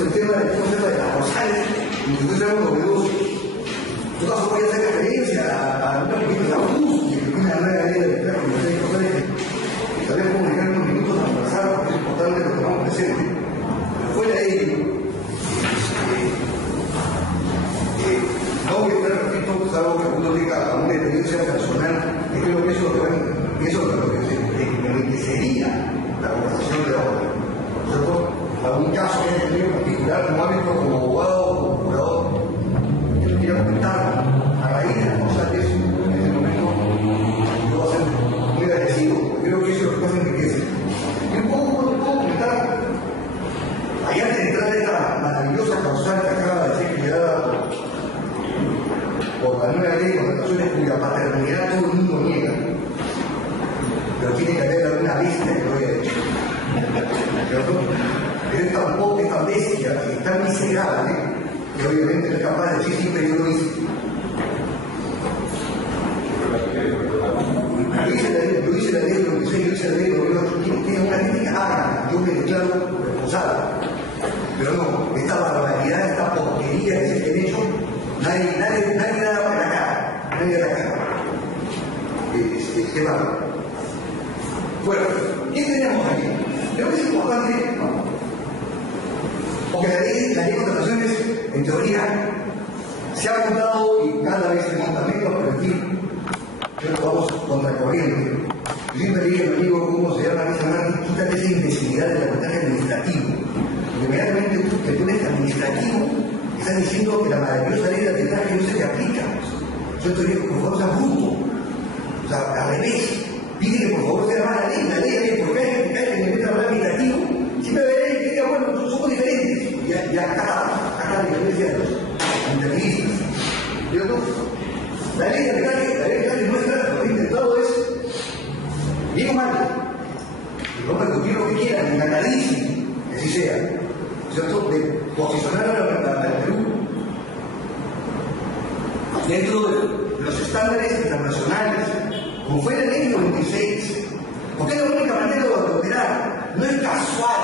supuesto, el tema de las dorsales, como si algo novedoso. Yo tampoco voy a hacer referencia a una película de Augusto, que es una nueva ley de arbitraje, como ustedes conocen, que tal vez podemos dedicar unos minutos a conversar, porque es importante que lo tengamos presente. Pero fuera de ello, no voy a estar, repito, es algo que uno tenga una experiencia personal, y creo que eso es lo que enriquecería la conversación de la obra. ¿No es cierto? Algún caso que haya tenido en particular, como ámbito, como abogado o como procurador, yo quería comentar a raíz de las cosas de eso, en este momento, yo voy a ser muy agradecido, creo que eso es lo que más enriquece. Y un poco comentar, allá antes de entrar en esta maravillosa causal que acaba de ser creada por la nueva ley de contrataciones cuya paternidad todo el mundo niega, pero tiene que haber alguna bestia que lo haya hecho. ¿Cierto? Pero es tan bestia, es tan miserable, que obviamente no es capaz de decir siempre yo lo hice. Yo hice la ley de lo que sé, yo hice la ley de lo que no. Tiene una crítica, yo me declaro responsable. Pero no, esta barbaridad, esta porquería que se han hecho, nadie da la cara. Nadie da la cara. Qué malo. Bueno, ¿qué tenemos aquí? Creo que es importante, porque la ley de contrataciones, en teoría, se ha contado y cada vez se monta menos, pero en fin, creo que vamos contracorriente. Yo siempre le dije a mi amigo, ¿cómo se llama esa marca? Quítate esa imbecilidad del arbitraje administrativo. Porque inmediatamente que tú eres administrativo, estás diciendo que la maravillosa ley de arbitraje no se te aplica. Yo te digo, por favor, sea bruto. O sea, al revés. Pide que por favor sea más la ley, porque hay que meter a hablar administrativo. Siempre veré que diga, bueno, somos diferentes. Ya acá la diferencia de los integristas. Yo no. La ley de arbitraje nuestra, lo que he intentado es, bien o mal, no permitir lo que quieran, encantadísimo, que así sea, ¿cierto? De posicionar al Perú dentro de los estándares internacionales, como fue la ley 96, porque es la única manera de adulterar, no es casual,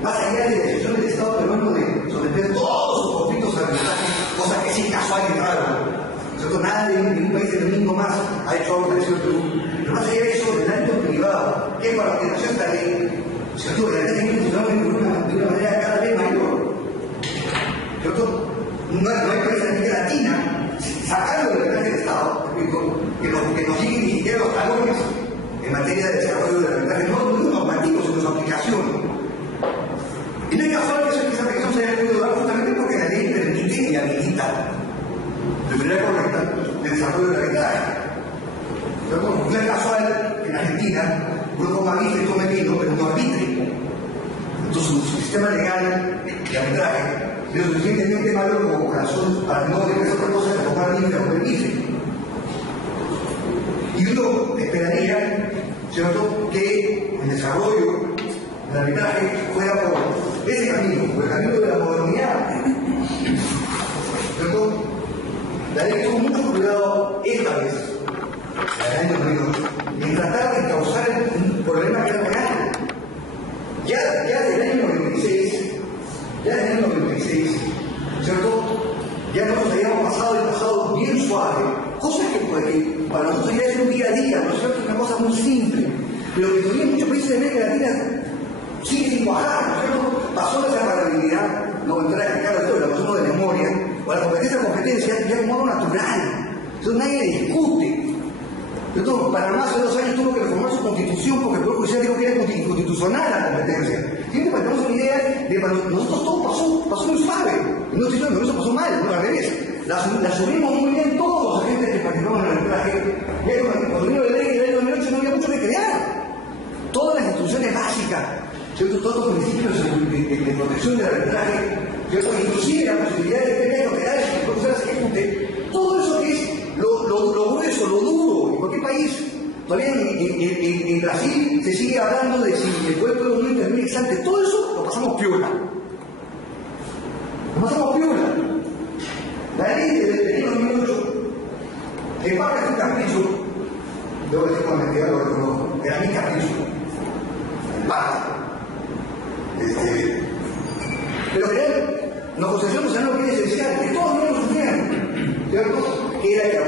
más allá de la decisión del Estado peruano de someter todos sus conflictos a arbitraje, cosa que sí es casual y raro. ¿Cierto? Nada de ningún país del mundo más ha hecho algo parecido al Perú. Pero más allá de eso, del ámbito privado, que para la aplicación esta ley, ¿cierto? La ley funciona de una manera cada vez mayor. ¿Cierto? No hay país de América Latina, sacando del arbitraje del Estado, que nos siguen ni siquiera los talones en materia de desarrollo del arbitraje, no normativos, sino su aplicación. Y no es casual que esa aplicación se haya podido dar justamente porque la ley permite y habilita de manera correcta el desarrollo del arbitraje. No es casual que en Argentina uno toma bife y tome vino, pero no arbitre. Entonces su sistema legal de arbitraje es lo suficientemente malo como para no dejar otra cosa de tomar vino y comer bife. Y uno esperaría, ¿cierto?, que el desarrollo del arbitraje fuera por ese camino, por el camino de la modernidad. ¿Cierto? La ley tuvo mucho cuidado esta vez, el año 2002, en tratar de causar un problema que era real. Ya del año 96, ¿cierto? Ya nosotros habíamos pasado bien suave, cosas que para nosotros ya es un día a día, ¿no es cierto? Es una cosa muy simple, pero que todavía en muchos países de América Latina sigue sin cuajar, ¿no es cierto? Pasó de esa variabilidad, no entrar a claro esto, la pasó de memoria, o la competencia ya como algo natural, entonces nadie le discute. Entonces, Panamá hace 2 años tuvo que reformar su constitución porque el Poder Judicial dijo que era constitucional la competencia. Siempre para que tenemos una idea de para nosotros todo pasó muy suave. Y no estoy diciendo que eso pasó mal, no, al revés. La asumimos muy bien todos los agentes que participamos en el arbitraje. Cuando vino la ley del año 2008 no había mucho que crear. Todas las instituciones básicas, ¿cierto? Todos los principios de protección del arbitraje, ¿cierto? Inclusive la posibilidad de tener novedades que el profesor se ejecute, todo eso que es lo grueso, lo duro, en cualquier país. Todavía en Brasil se sigue hablando de si el cuerpo de un intermedio exante, todo eso lo pasamos piola. La ley del año 2008, en parte es un capricho, debo decir con honestidad lo reconozco, era mi capricho, en parte. Pero nos concentramos en algo que es esencial, que todos no lo sufrían, ¿cierto? Que era que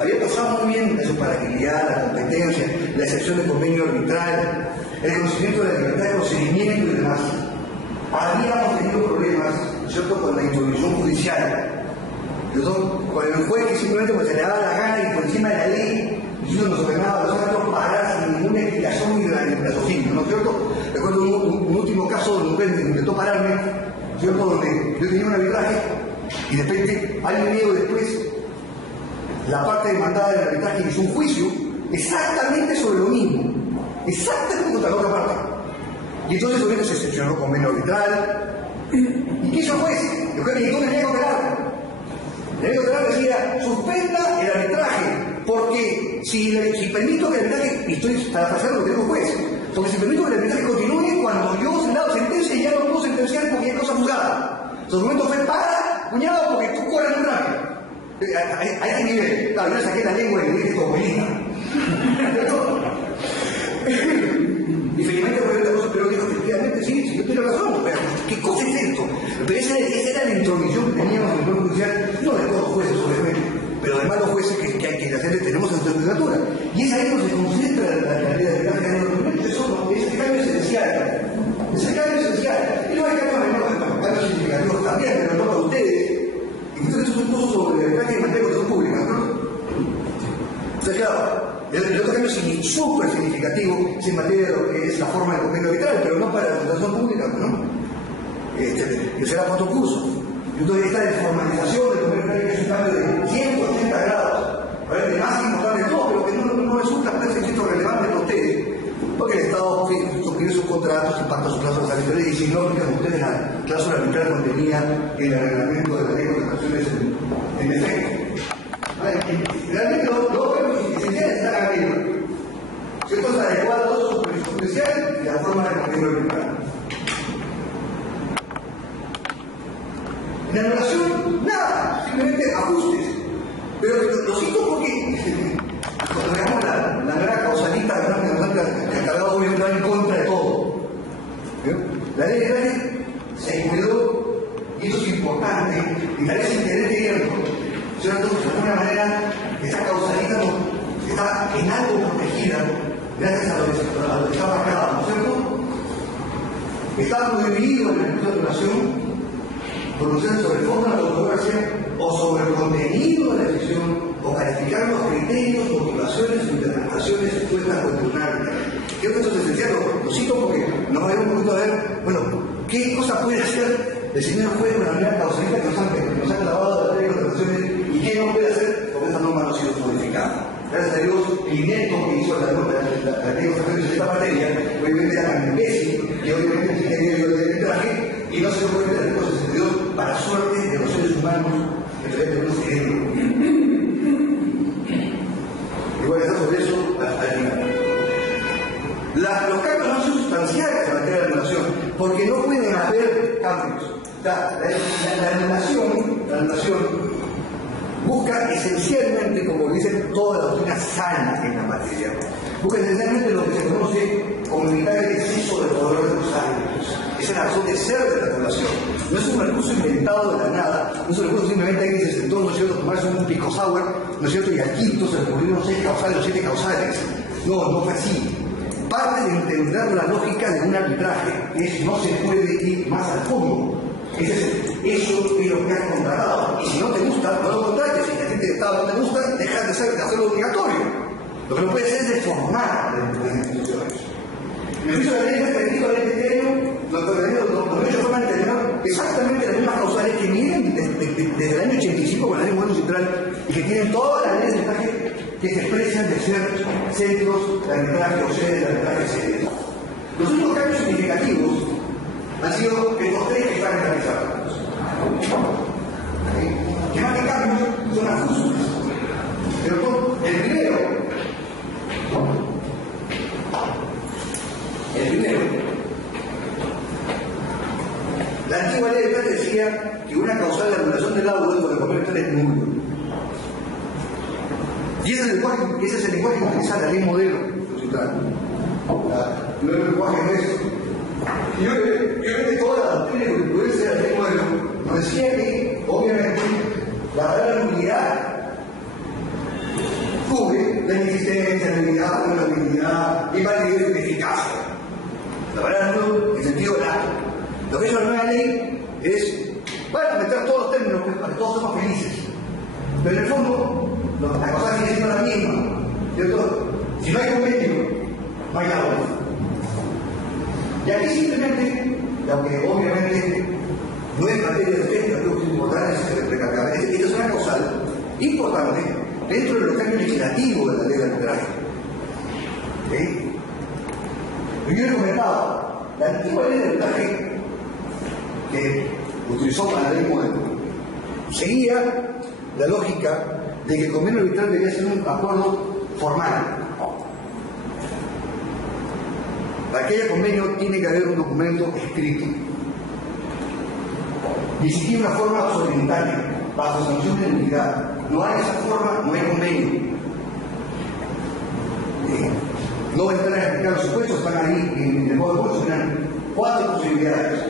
había pasado muy bien la superabilidad, la competencia, la excepción de convenio arbitral, el conocimiento de la libertad de procedimiento y demás. Habíamos tenido problemas, ¿cierto?, con la intromisión judicial. Con el juez que simplemente pues, se le daba la gana y por encima de la ley, y nos ordenaba a los actos parar sin ninguna explicación ni raciocinio, ¿no es cierto? Recuerdo un último caso donde un juez intentó pararme, ¿cierto?, donde yo tenía un arbitraje y de repente, año y medio después, la parte demandada del arbitraje hizo un juicio exactamente sobre lo mismo, exactamente contra la otra parte. Y entonces sobre esto se excepcionó el convenio arbitral. ¿Y qué hizo el juez? El juez me dictó un nego cautelar. El nego cautelar decía, suspenda el arbitraje, porque si permito que el arbitraje, y estoy parafraseando lo que dijo el juez, porque si permito que el arbitraje continúe, cuando yo he dado sentencia ya no puedo sentenciar porque hay cosa juzgada. Entonces el momento fue para, cuñado, porque tú corres muy rápido. A ese nivel, claro, yo le saqué la lengua y le dije como pelita. Y finalmente pero dijo, efectivamente, sí, yo tengo razón, pero ¿qué cosa es esto? Pero esa era la intromisión que teníamos en el Poder Judicial, no de todos los jueces, obviamente, pero además los jueces que hay que hacerle tenemos en nuestra legislatura. Y es ahí donde se concentra la ley de arbitraje de los documentos. Ese cambio es esencial. Ese cambio es esencial. Y no hay cambios menores, cambios significativos también, pero no para ustedes. Y entonces estos son cosas sobre el arbitraje en materia de contratación pública, ¿no? O sea, claro. El otro cambio súper significativo es en materia de lo que es la forma de convenio arbitral, pero no para la contratación pública, ¿no? Que será cuatro cursos. Entonces, esta deformalización del convenio arbitral es un cambio de 180 grados. A ver, de más importante de todo, pero que no resulta efecto relevante para ustedes, porque el Estado suscribe sus contratos y pacta sus cláusulas arbitrales, y si no aplican ustedes la cláusula arbitral contenida en el reglamento de la ley de contrataciones en efecto. Realmente los cambios esenciales están arriba. ¿Cierto? Es adecuado su precio judicial y la forma de convenio arbitral. En la anulación, nada, simplemente ajustes. Pero lo cito porque cuando veamos la gran causalista que ha cargado obviamente en contra de todo. La ley de arbitraje se cuidó, y eso es importante, y tal vez sin tener que ir, ¿cierto? De alguna manera, esa causalista está en algo protegida gracias a lo que está marcado, ¿no es cierto? Está prohibido en el proceso de anulación pronunciarse sobre el fondo de la controversia o sobre el contenido de la decisión o calificar los criterios, motivaciones o interpretaciones expuestas por el tribunal. Creo que esto es esencial, lo cito porque nos va a ir un poquito a ver, bueno, qué cosa puede hacer el señor juez de una manera causalista que nos ha clavado la ley de contrataciones y qué no puede hacer porque esa norma no ha sido modificada. Gracias a Dios, el inepto que hizo la ley de contrataciones en esta materia, obviamente era tan imbécil que obviamente el ingeniero de arbitraje y no se lo puede meter cosas de Dios para suerte de los seres humanos que todavía tenemos cerebro. Y voy a hablar sobre eso al final. Los cambios no son sustanciales en materia de anulación, porque no pueden haber cambios. La anulación busca esencialmente, como dicen todas las doctrinas sanas en la materia, busca esencialmente lo que se conoce como evitar el exceso de poder de los árbitros. Esa es la razón de ser de la anulación. No es un recurso inventado de la nada, no es un recurso simplemente alguien se sentó, ¿no es cierto?, tomarse un pico sour, ¿no es cierto?, y al quinto se le ocurrieron 6 causales o 7 causales. No fue así. Parte de entender la lógica de un arbitraje es no se puede ir más al fondo. Eso es lo que has contratado. Y si no te gusta, no lo contrates. Si la gente del Estado no te gusta, deja de hacerlo obligatorio. Lo que no puede ser es deformar las instituciones. En el juicio de la ley de la criterio, los hechos fueron determinados exactamente las mismas causales que vienen desde el año 85 con la ley de gobierno central y que tienen todas las leyes de arbitraje que se expresan de ser centros de arbitraje o sedes de arbitraje serios. Los únicos cambios significativos han sido estos tres que están realizados. ¿Qué más que cambios? Son ajustes. Pero el primero, la antigua ley de arbitraje decía que una causal de anulación del laudo dentro del convenio es nulo. Y ese es el lenguaje que utiliza la ley modelo. No es el lenguaje de eso. Y obviamente toda la doctrina de jurisprudencia de la ley modelo, donde que hizo la nueva ley es, bueno, meter todos los términos para que todos seamos felices. Pero en el fondo, la cosa sigue siendo la misma, ¿cierto? Si no hay convenio, no hay nada. Y aquí simplemente, aunque obviamente no es materia de urgencia, creo que es importante recalcar, esta es una causal importante dentro de los cambios legislativos de la ley de arbitraje. ¿Sí? Yo he comentado, la antigua ley de arbitraje que utilizó para la ley moderna seguía la lógica de que el convenio arbitral debía ser un acuerdo formal. Para que haya convenio tiene que haber un documento escrito. Ni siquiera una forma solitaria, bajo sanción de nulidad. No hay esa forma, no hay convenio. No voy a entrar a explicar los supuestos, están ahí en el modo de curso, serán 4 posibilidades.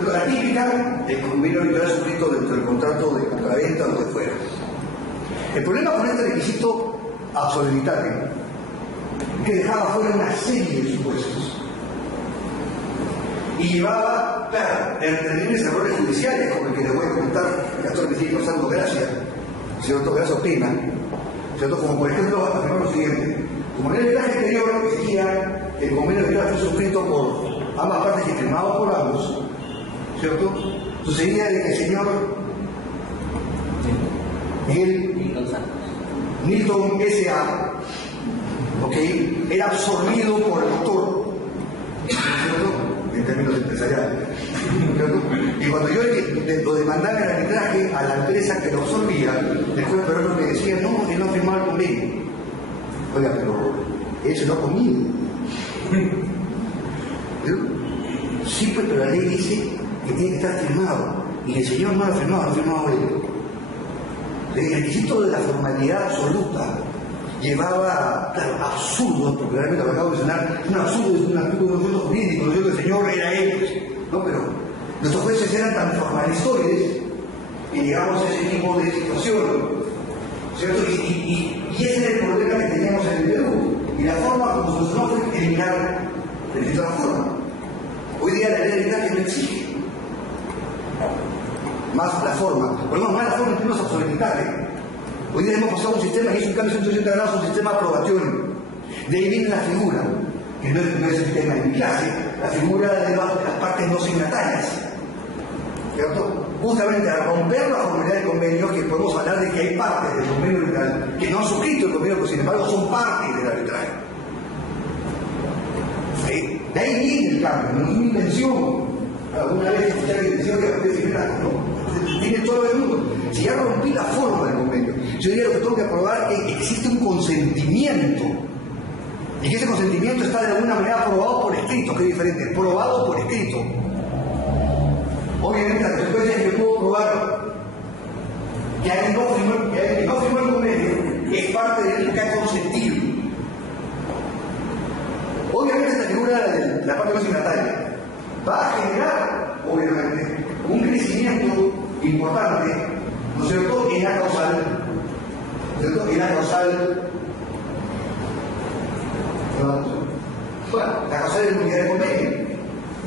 Pero la típica, el convenio arbitral suscrito dentro del contrato de compraventa o lo que fuera. El problema con este requisito absolutario es que dejaba fuera una serie de supuestos y llevaba, claro, terribles errores judiciales, como el que les voy a comentar, el actor que sigue causando gracia, ¿cierto? Gracia o pena, ¿cierto? Como por ejemplo, afirmar lo siguiente: como en el viaje anterior exigía que el convenio arbitral fue suscrito por ambas partes y firmado por ambos, ¿cierto? Sucedía de que el señor Nilton S.A., ¿okay?, era absorbido por el autor, ¿cierto?, en términos empresariales, ¿cierto? Y cuando yo lo demandaba en arbitraje a la empresa que lo absorbía, el juez peruano me decía: no, que no firmaba el convenio. Oiga, pero eso no conmigo. Sí, pues, pero la ley dice que tiene que estar firmado, y el señor no lo ha firmado él. El requisito de la formalidad absoluta llevaba, claro, absurdos, porque realmente lo acabo de mencionar, es un absurdo, es un artículo de jurídico, yo el señor era él, pues, ¿no? Pero nuestros jueces eran tan formalistoides que llegamos a ese tipo de situación, ¿cierto? Y ese era el problema que teníamos en el Perú, y la forma como se solucionó fue eliminar de otra forma. Hoy día la ley de arbitraje no exige más la forma, por lo menos más la forma en términos absolutarios. Hoy día hemos pasado a un sistema que es un cambio de 180 grados, un sistema de aprobación. De ahí viene la figura, que no es el tema de mi clase, la figura de las partes no signatarias, ¿cierto? Justamente al romper la formalidad del convenio, que podemos hablar de que hay partes del convenio arbitral que no han suscrito el convenio, pero sin embargo son parte del arbitraje. ¿Sí? De ahí viene el cambio, no es una invención. Alguna vez escuché la intención que aparece en blanco, ¿no? Tiene todo el mundo. Si ya rompí la forma del convenio, yo diría que tengo que probar que existe un consentimiento y que ese consentimiento está de alguna manera aprobado por escrito, que es diferente, probado por escrito. Obviamente la consecuencia es que puedo probar que alguien no firmó el convenio es parte de él que ha consentido. Obviamente esta figura de la parte no signataria va a generar, obviamente, un crecimiento importante, ¿no es cierto?, en la causal, ¿cierto?, en la causal, bueno, la causal de nulidad de convenio,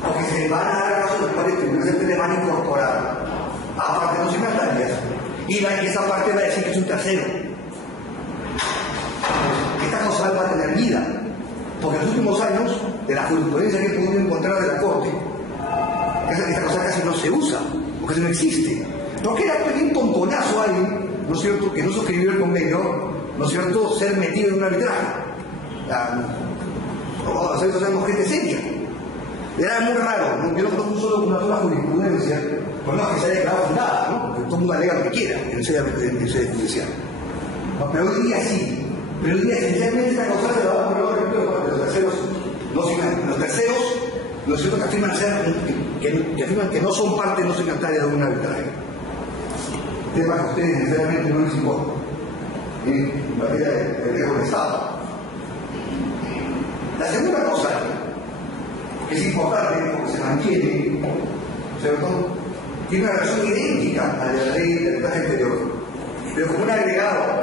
porque se van a dar casos en los cuales el tribunal siempre le van a incorporar a partes no signatarias, y esa parte va a decir que es un tercero. Esta causal va a tener vida, porque en los últimos años, de la jurisprudencia que he podido encontrar de la Corte, esta cosa casi no se usa, porque eso no existe. Porque era un tontonazo alguien, ¿no es cierto?, que no suscribió el convenio, ¿no es cierto?, ser metido en un arbitraje. Nosotros éramos gente seria. Era muy raro, ¿no? Yo no conozco solo una sola jurisprudencia, por no que se haya declarado fundada, ¿no?, porque todo el mundo alega lo que quiera en sede judicial. No, pero hoy día sí. Pero hoy día esencialmente esta cosa se la va a poner los terceros, los terceros, ¿no es cierto?, que afirman que afirman que no son parte no signataria de un arbitraje. Tema que a ustedes necesariamente no les importa en materia de riesgo del Estado. La segunda cosa que es importante porque se mantiene, ¿cierto?, tiene una relación idéntica a la de la ley de arbitraje anterior, pero como un agregado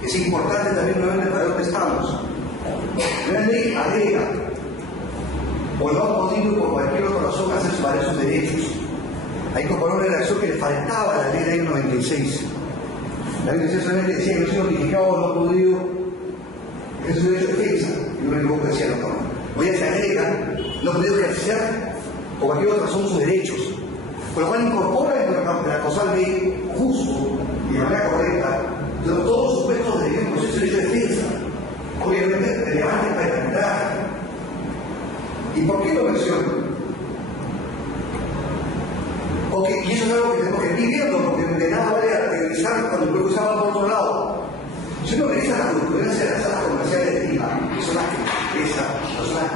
que es importante también nuevamente para donde estamos. La ley agrega, o no ha podido por cualquier otra razón hacer valer su sus derechos. Ha incorporado una redacción que le faltaba a la ley del año 96. La ley 96 solamente decía que no se notificaba no podido, es su derecho de defensa, y lo único que decía la norma. Hoy ya se agrega, no podido ejercer por cualquier otra razón sus derechos, por lo cual incorpora en la causal ley justo y de manera correcta todos los supuestos de un proceso de derecho de defensa, obviamente relevante para el arbitraje. ¿Y por qué lo menciono? Y eso es algo que tenemos que ir viendo, porque de nada vale revisar cuando el pueblo usaba por otro lado. Si uno revisa la jurisprudencia de las salas comerciales de Lima, que son las que interesan, son las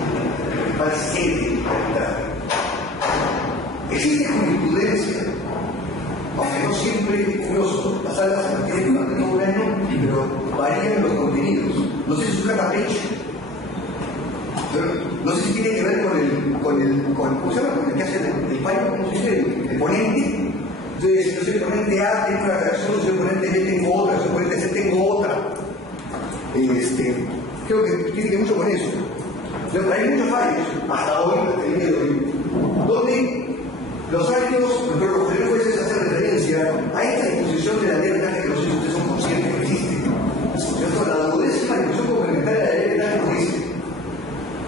principales sedes de arbitraje, existe jurisprudencia, aunque no siempre es curioso, las salas se mantienen durante todo un año, pero varían los contenidos. No sé si es un capricho, no sé si tiene que ver con el que hace el fallo, como se dice, el ponente. Entonces, si yo soy el ponente A, tengo una reacción, si soy el ponente B, tengo otra, si soy el ponente C, tengo otra. Creo que tiene que ver mucho con eso. Pero hay muchos fallos, hasta hoy, hasta el día de hoy, donde los posteriores jueces hacen referencia a esta disposición de la ley de arbitraje que no sé si ustedes son conscientes que existe. La 12ª disposición complementaria de la ley de arbitraje dice: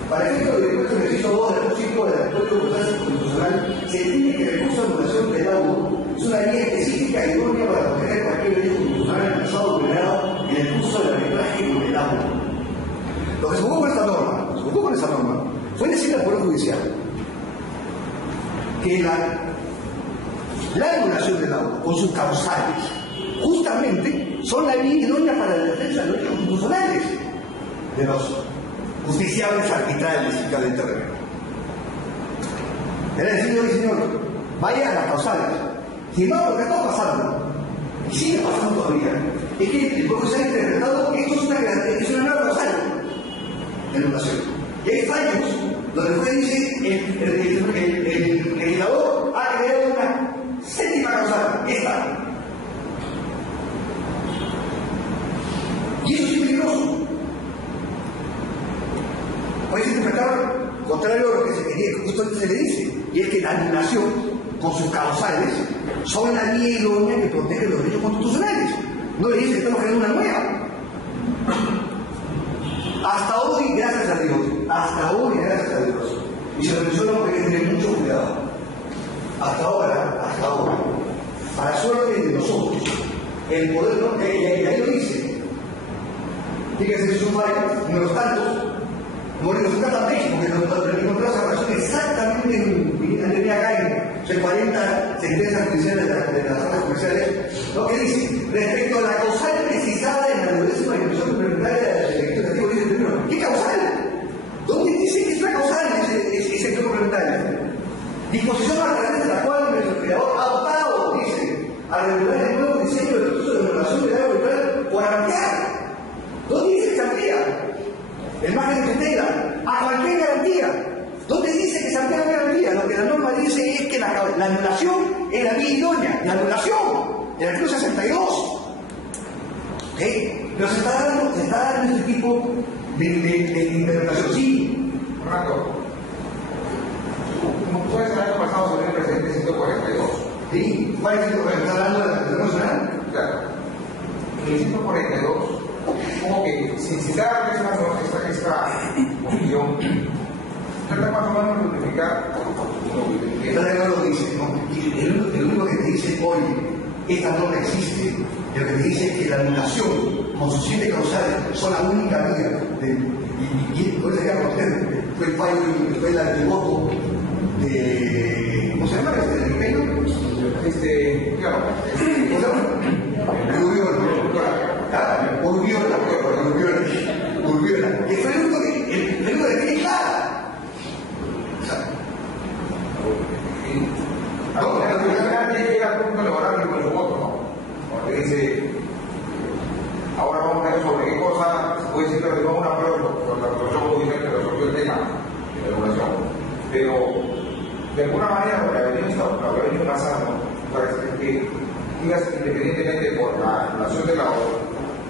para efecto del impuesto ejercicio 2 del artículo 5 del Código Procesal Constitucional, se entiende que el recurso de anulación del laudo es una vía específica y idónea para proteger cualquier derecho constitucional alcanzado o vulnerado en el curso del arbitraje con el laudo. Lo que se jugó con esa norma, fue decirle al Poder Judicial que la anulación del laudo con sus causales justamente son la vía idónea para la defensa de los derechos constitucionales de los justiciables arbitrales y cada terreno. Era decir, oye señor, vaya a las causales. Sin embargo, lo que está pasando, y sigue pasando todavía, es que el Poder Judicial ha interpretado que esto es una nueva causal de anulación. Y hay fallos donde el juez dice el legislador ha creado una séptima causal, esta. Y eso es peligroso. Puede interpretar contrario a lo que se quería, justamente se le dice, y es que la anulación con sus causales son la vía idónea que protege los derechos constitucionales. No le dice que estamos creando una nueva. Hasta hoy, gracias a Dios, y se lo menciono porque hay que tener mucho cuidado. Hasta ahora, para suerte de nosotros, el poder, y ahí lo dice, fíjense, es un fallo, uno de los tantos. No le resulta tan bien, porque encontramos esa relación exactamente en la línea acá en 40 sentencias judiciales de las salas comerciales, lo que dice respecto a la causal precisada en la 12ª disposición complementaria del legislativo, dice primero, ¿qué causal? ¿Dónde dice que es una causal ese sector complementario? Disposición a través de la cual nuestro creador ha optado, dice, a regular el nuevo diseño del proceso de regulación de la arbitral por ampliar. ¿Dónde dice que se amplía? El margen de tutela, a cualquier garantía. ¿Dónde dice que se amplía la garantía? Lo que la norma dice es que la anulación es la vía idónea. La anulación, el artículo 62. ¿Okay? Pero se está dando este tipo de interpretación. Sí. Fernando, como tú sabes, el año pasado salió el presidente 142. ¿Sí? ¿Cuál es el 142? ¿Está hablando de la Constitución Nacional? Claro. El 142. Como que sin citar esta posición, trata más o menos de justificar. Entonces no lo dice, ¿no? Y el único que te dice hoy, esta norma existe, y lo que te dice es que la anulación con sus 7 causales son la única vía. Y por eso ya con usted, fue el fallo, fue el voto de. ¿Cómo se llama? ¿El imperio? Claro. ¿Cómo se llama? Urbiola, que fue el único que tiene clara. Llega al punto laborable con el voto, ¿no? Porque dice, ahora vamos a ver sobre qué cosa, se puede decir que no un acuerdo con la resolución judicial que resolvió el tema de la regulación. Pero, de alguna manera, lo que ha venido pasando, es que digas independientemente por la anulación de la obra,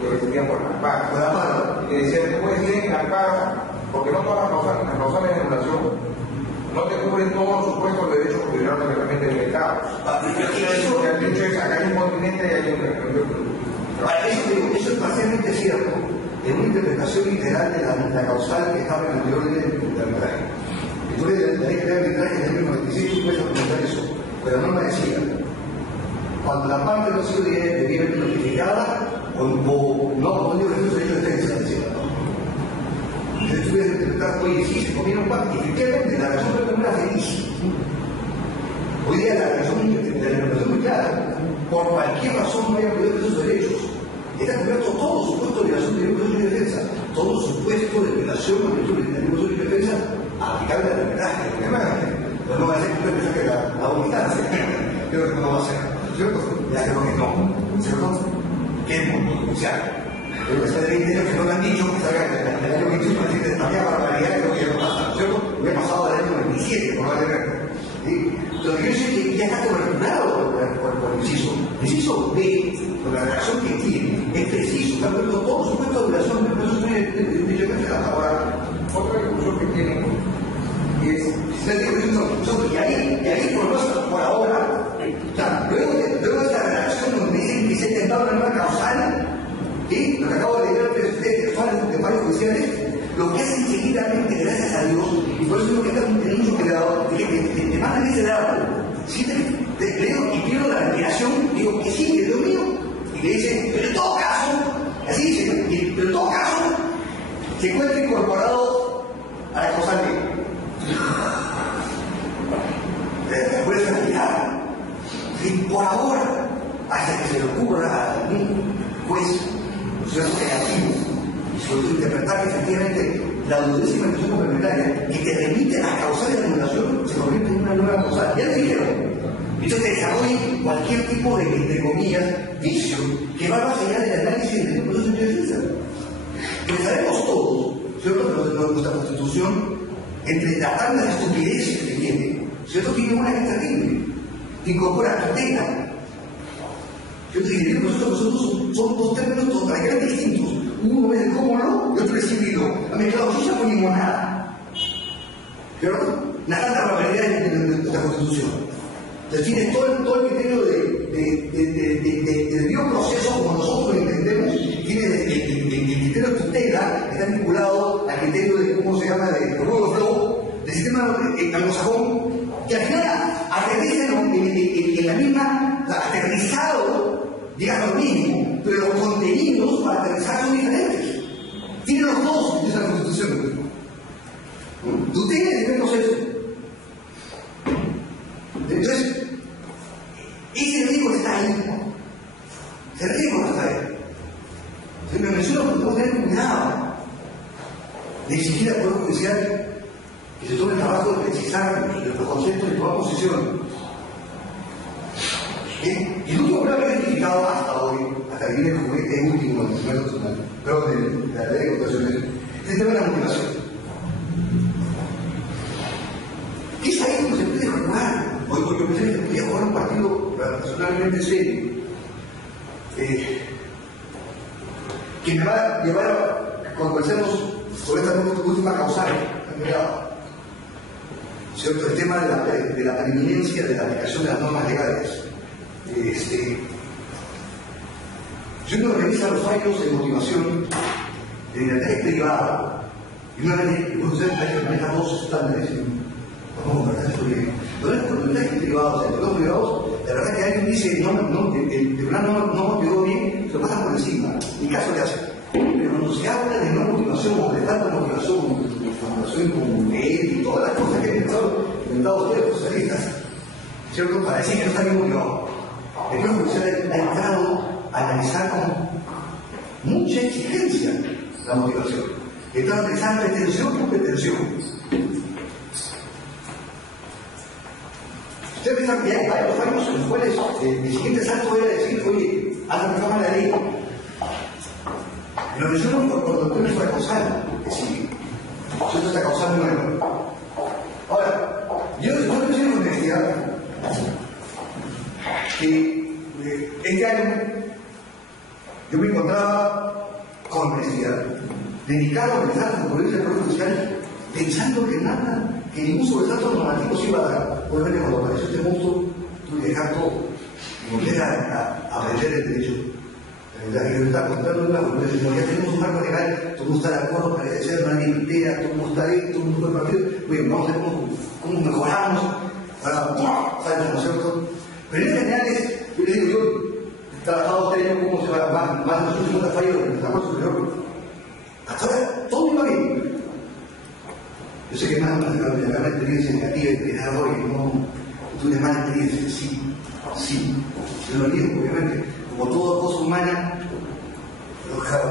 que decidían por el amparo. Y decían, tú puedes ir en amparo, porque no todas las causales de anulación no te cubren todos los supuestos derechos considerados obligados. El hecho es acá hay un continente y hay un eso es parcialmente cierto, en una interpretación literal de la causal que estaba en el anterior ley de arbitraje. Entonces, la ley de arbitraje de 1996 puede comentar eso, pero no me decía. Cuando la parte no ha sido debidamente notificada, o no digo que eso es de defensa, decía. Entonces, tú puedes interpretar, oye, sí, se comieron pan, y efectivamente la razón fue como una feliz. Hoy día la razón es muy clara. Por cualquier razón no haya podido ejercer sus derechos. Está cubierto todo supuesto de violación de derechos de defensa, todo supuesto de violación de derechos de defensa aplicable al arbitraje. Pero no va a ser que la voluntad creo que no va a ser, ¿cierto? Ya creo que no, ¿cierto? Que es muy judicial. Pero esta ley que no lo han dicho, que salga el año 21 para decir de esta barbaridad, creo que ya no pasa, ¿cierto? Me he pasado del año 27, por no tener. Lo que yo sé que ya está coberturado por el inciso. El inciso B, con la relación que tiene, es preciso, está cubierto todo supuesto de violación de derechos de defensa. Ahora, otra discusión que tienen es, y ahí por ahora, luego de esta redacción donde dicen que se ha intentado una nueva causal, ¿sí? Lo que acabo de leer textuales de varios judiciales, lo que hacen seguidamente, gracias a Dios, y por eso digo que está en mucho cuidado, te mandan ese dato, si te leo y pido la retiración, digo que sí, que es lo mío, y le dicen, pero en todo caso, así dicen, pero en todo caso, se encuentra incorporado a la causal B. Después de retirar, por ahora, hasta que se le ocurra a algún juez, proceso negativo, y sobre todo interpretar que efectivamente la duodécima institución complementaria que te remite a la causal de anulación se convierte en una nueva causal. Ya lo dijeron. Entonces te desarrolla cualquier tipo de, entre comillas, vicio que va más allá del análisis del proceso de defensa. Pues sabemos todos, ¿cierto? Nuestra Constitución, entre la tanda de estupideces que tiene, ¿cierto? Tiene una que es terrible, que incorpora tutela. Yo te diré, nosotros son dos términos totalmente distintos. Uno es el cómo no y otro es híbrido. Ha mezclado chicha con limonada. ¿Cierto? La tanta barbaridad de la Constitución. Entonces tienes todo el criterio de bioproceso como nosotros lo entendemos. Tienes el criterio de tutela que está vinculado al criterio de cómo se llama de rule of law, del sistema anglosajón, que al final aterrizan en la misma, aterrizado, digamos lo mismo, pero los contenidos para aterrizar son diferentes. Tienen los dos en esa Constitución. Tutela y proceso. Entonces, ese riesgo está ahí. Ese riesgo está ahí. Se me menciona porque tenemos que tener cuidado de exigir al Poder Judicial que se tome el trabajo de precisar los conceptos y tomar posición. Y lo único que ha identificado hasta hoy, hasta que viene el juguete último del Tribunal Nacional, pero de la ley de votaciones, es el tema de la motivación. ¿Qué es ahí donde se puede jugar? Hoy yo pensé que se podía jugar un partido racionalmente serio, que me va a llevar a conversemos sobre esta última causal, ¿cierto? El tema de la preeminencia de la aplicación de las normas legales. Si uno revisa los fallos de motivación de libertad privada, y una vez que ustedes manejan dos estándares, vamos a conversar sobre ello. Los libertades privados, los privados, la verdad que alguien dice, el tribunal no motivó bien, se lo pasa por encima, ni caso le hace. Pero cuando se habla de no motivación o de falta de motivación con él y todas las cosas que han inventado ustedes los socialistas, ¿cierto? Para decir que no está bien motivado. El Poder Judicial ha entrado a analizar con mucha exigencia la motivación. Está analizando pretensión por pretensión. Ustedes piensan que hay varios fallos en los cuales el siguiente salto era decir, oye, haz la reforma de la ley. Lo mencionan por cuestiones de causal, es decir, esto está causando un error. Ahora, yo menciono con honestidad que este año yo me encontraba con honestidad, dedicado a pensar en la política del Poder Judicial, pensando que nada, que ningún sobresalto normativo se iba a dar. Obviamente, cuando apareció este monstruo, tuve que dejar todo, y volver a aprender el derecho. La libertad contando una porque ya tenemos un marco legal, todo el mundo está de acuerdo, parece ser una idea, todo el mundo está ahí, todo el mundo puede partir, bueno, vamos a ver cómo mejoramos para ¿no es cierto? Pero en general yo les digo, yo he trabajado 3 años como se va, más de 250 fallos en el Tribunal Superior. Hasta ahora todo iba bien. Yo sé que más una experiencia negativa y creador y no tuve más experiencia, sí, yo lo digo, obviamente. Como toda cosa humana,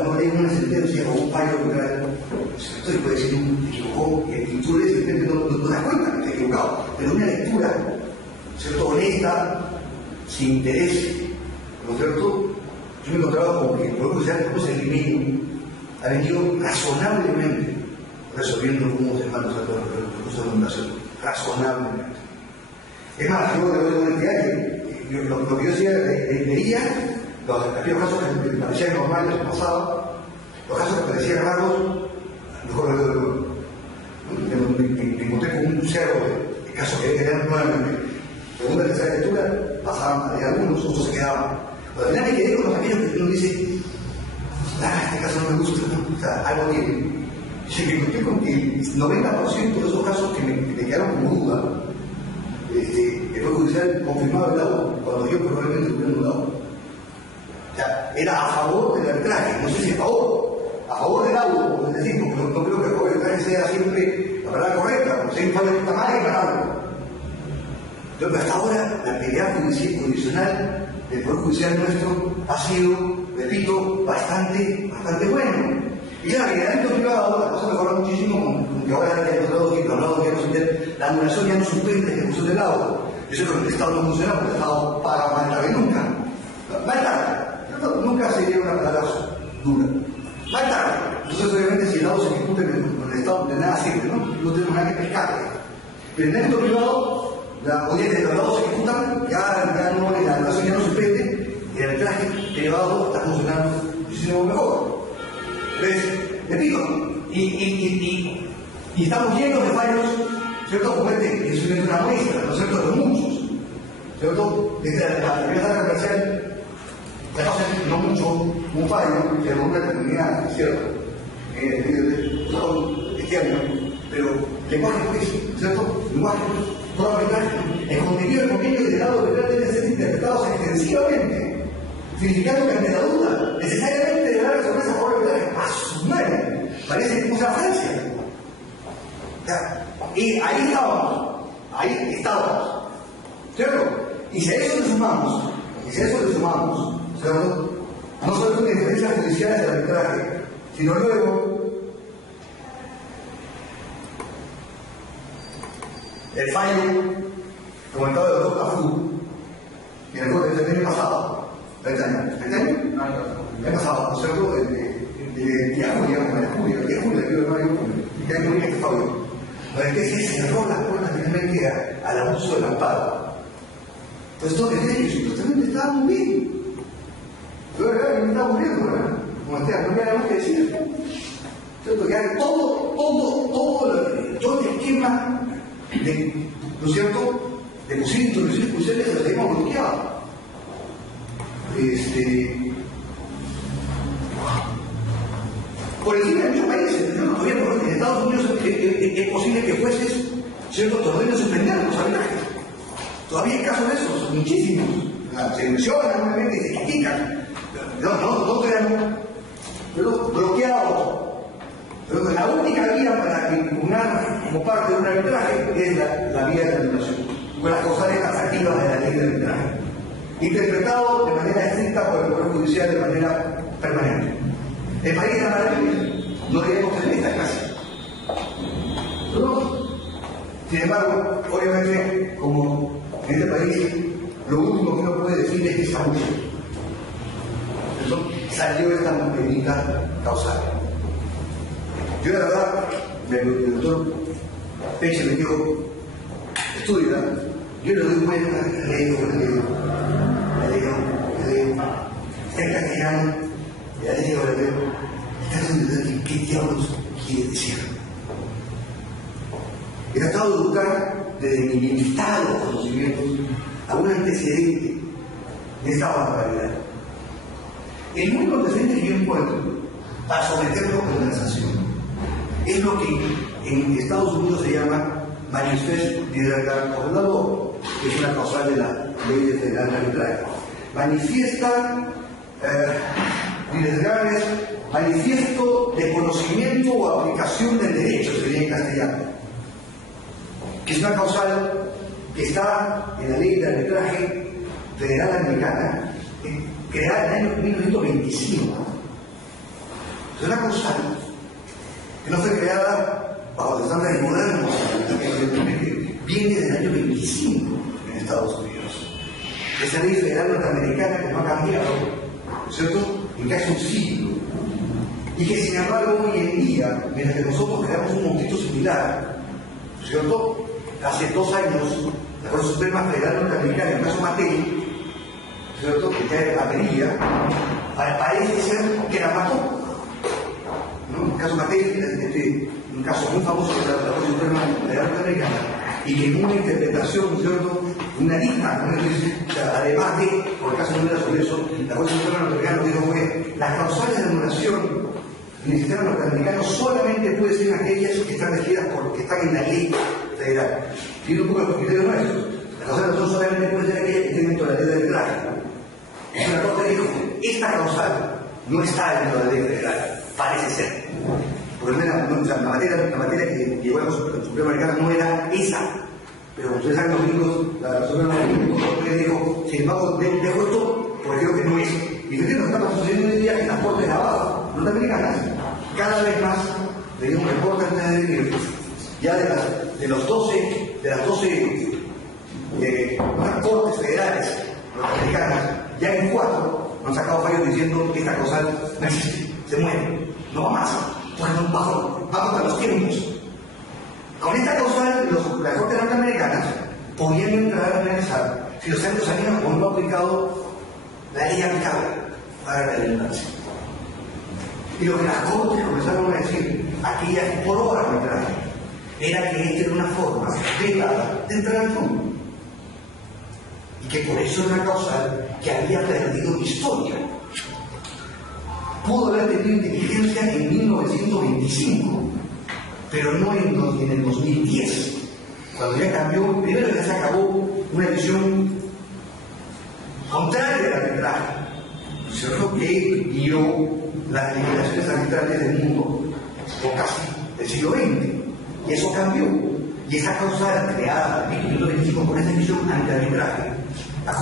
uno lee una sentencia o un fallo legal, se puede decir que equivocó, y tú lees y de repente no te das cuenta que te has equivocado, pero una lectura, ¿cierto?, honesta, sin interés, ¿no es cierto? Yo me he encontrado con que el Poder Judicial, como es el mínimo, ha venido razonablemente resolviendo cómo se llaman los recursos de inundación, razonablemente. Es más, yo le doy una entidad lo que yo decía, veía aquellos casos que me parecían normales o pasaban, los casos que parecían raros, mejor me encontré con un cerro de casos que quedaban nuevamente. Segunda, tercera lectura, pasaban de algunos, otros se quedaban. Pero al final me quedé con los aquellos que uno dice, este caso no me gusta, ¿no? O sea, algo tiene. Y me encontré con que el 90% de esos casos que me quedaron como duda, el Poder Judicial confirmaba el laudo, cuando yo probablemente tuviera un laudo. O sea, era a favor del arbitraje, no sé si a favor del laudo, es decir, porque no creo que a favor del arbitraje sea siempre la palabra correcta, porque si hay un fallo que está mal, hay que pararlo. Pero hasta ahora la actividad judicional del Poder Judicial nuestro ha sido, repito, bastante bueno. Y claro, en el ámbito privado la cosa mejoró muchísimo con que ahora ya los lados ya no suspenden, la anulación ya no suspende la ejecución del laudo. Yo sé que el Estado no funciona porque el Estado paga más tarde nunca. Más tarde. Nunca sería una palabra dura. Más tarde. Entonces, obviamente, si el laudo se ejecuta con el Estado, de nada sirve, ¿no? No tenemos nada que pescar. Pero en el ámbito privado, hoy en día los laudos se ejecutan, ya no, la anulación ya no suspende, y el arbitraje privado está funcionando muchísimo mejor. Entonces, repito, y estamos llenos de fallos, ¿cierto? Como este, es una muestra, ¿no es cierto?, de muchos, ¿cierto? Desde la libertad comercial, ya no sé, no mucho, un fallo, que alguna determinada, ¿cierto? Este año, pero lenguaje pues, ¿cierto? Lenguaje, probablemente, el contenido del convenio del Estado debe ser interpretado extensivamente. Significando que ante la duda, necesariamente deberá resolverse a favor de la a su madre. Parece que usa Francia. Y ahí estábamos, ¿cierto? Y si a eso le sumamos, ¿cierto? No solo de diferencias judiciales del arbitraje, sino luego el fallo comentado del doctor Cafú, en el corte del año pasado. ¿El año pasado, ¿no es cierto? De julio, que hay que favor. Que se cerró la puerta finalmente al abuso del amparo. Entonces, todo el derecho supuestamente estaba muy bien. Pero la verdad que me estaba muriendo, ¿verdad? Como decía, no había nada más que decir. ¿Cierto? Que hay todo el esquema ¿no es cierto?, de posibles intervenciones judiciales que las tenemos bloqueadas. Por encima de muchos países, ¿no? Todavía en Estados Unidos es posible que jueces, ¿cierto?, te ordenen suspender los arbitrajes. Todavía hay casos de esos, muchísimos. Se mencionan, obviamente, y se critican. No crean, pero bloqueados. Pero la única vía para impugnar como parte de un arbitraje es la vía de la anulación, con las causales atractivas de la ley de arbitraje, interpretado de manera estricta por el Poder Judicial de manera permanente. El país es la maravilla, no debemos tener esta clase. ¿No? Sin embargo, obviamente, como en este país, lo último que uno puede decir es que está muy bien. Entonces, salió esta monedita causal. Yo, la verdad, el doctor Peche me dijo, estudia, yo le doy cuenta, leo, está en castellano, ya le leo, está entendiendo qué diablos quiere decir. He tratado de educar desde mi limitado conocimientos a una antecedente de esta barbaridad. El único antecedente que yo encuentro para someterlo a conversación es lo que en Estados Unidos se llama Manifest Director of the Law, que es una causal de la ley federal de arbitraje. Manifiesto de conocimiento o aplicación del derecho, sería en castellano, que es una causal que está en la ley de arbitraje federal americana, creada en el año 1925. Es una causal que no fue creada bajo los estándares modernos, viene del año 25 en Estados Unidos. Esa ley federal norteamericana que no ha cambiado, ¿cierto?, en casi un siglo, y que sin embargo hoy en día, mientras que nosotros creamos un monstruo similar, ¿cierto?, hace 2 años la Corte Suprema Federal Norteamericana, en el caso Matei, ¿cierto?, que cae la perilla, parece ser que la mató, ¿no? En el caso Matei, un caso muy famoso de la Corte Suprema Federal Norteamericana, y que en una interpretación, ¿cierto?, una lista, además de, por el caso no era sobre eso, la Corte Suprema Norteamericana dijo fue, las causales de anulación en el sistema norteamericano solamente pueden ser aquellas que están regidas porque están en la ley federal. Tiene un poco los criterios nuestros. Las causales de anulación solamente pueden ser aquellas que estén dentro de la ley de arbitraje. Es una cosa que dijo, esta causal no está dentro de la ley federal, parece ser. Porque la materia que llegó a la Suprema Americana no era esa. Pero ustedes saben, los gringos, la Suprema Americana dijo, sin embargo, dejo esto porque creo que no es. Y fíjense lo que está sucediendo hoy en día en las cortes de abajo, norteamericanas. Cada vez más tenemos un reporte de ya de las 12 cortes federales norteamericanas, ya en 4 han sacado fallos diciendo que esta causal no existe, se muere, no va más. Bueno, vamos a los tiempos. Con esta causal, las cortes norteamericanas podían entrar a analizar si los centros habían o no aplicado la ley aplicable para la redundancia. Y lo que las cortes comenzaron a decir, aquellas por hora arbitraje, era que esta era una forma privada de entrar al fondo. Y que por eso era una causal que había perdido historia. Pudo haber tenido inteligencia en 1925, pero no en el 2010, cuando ya cambió, primero ya se acabó una visión contraria al arbitraje, ¿cierto?, que guió las legislaciones arbitrales del mundo por casi el siglo XX, y eso cambió, y esa causa creada en 1925 con esa visión anti-arbitraje, la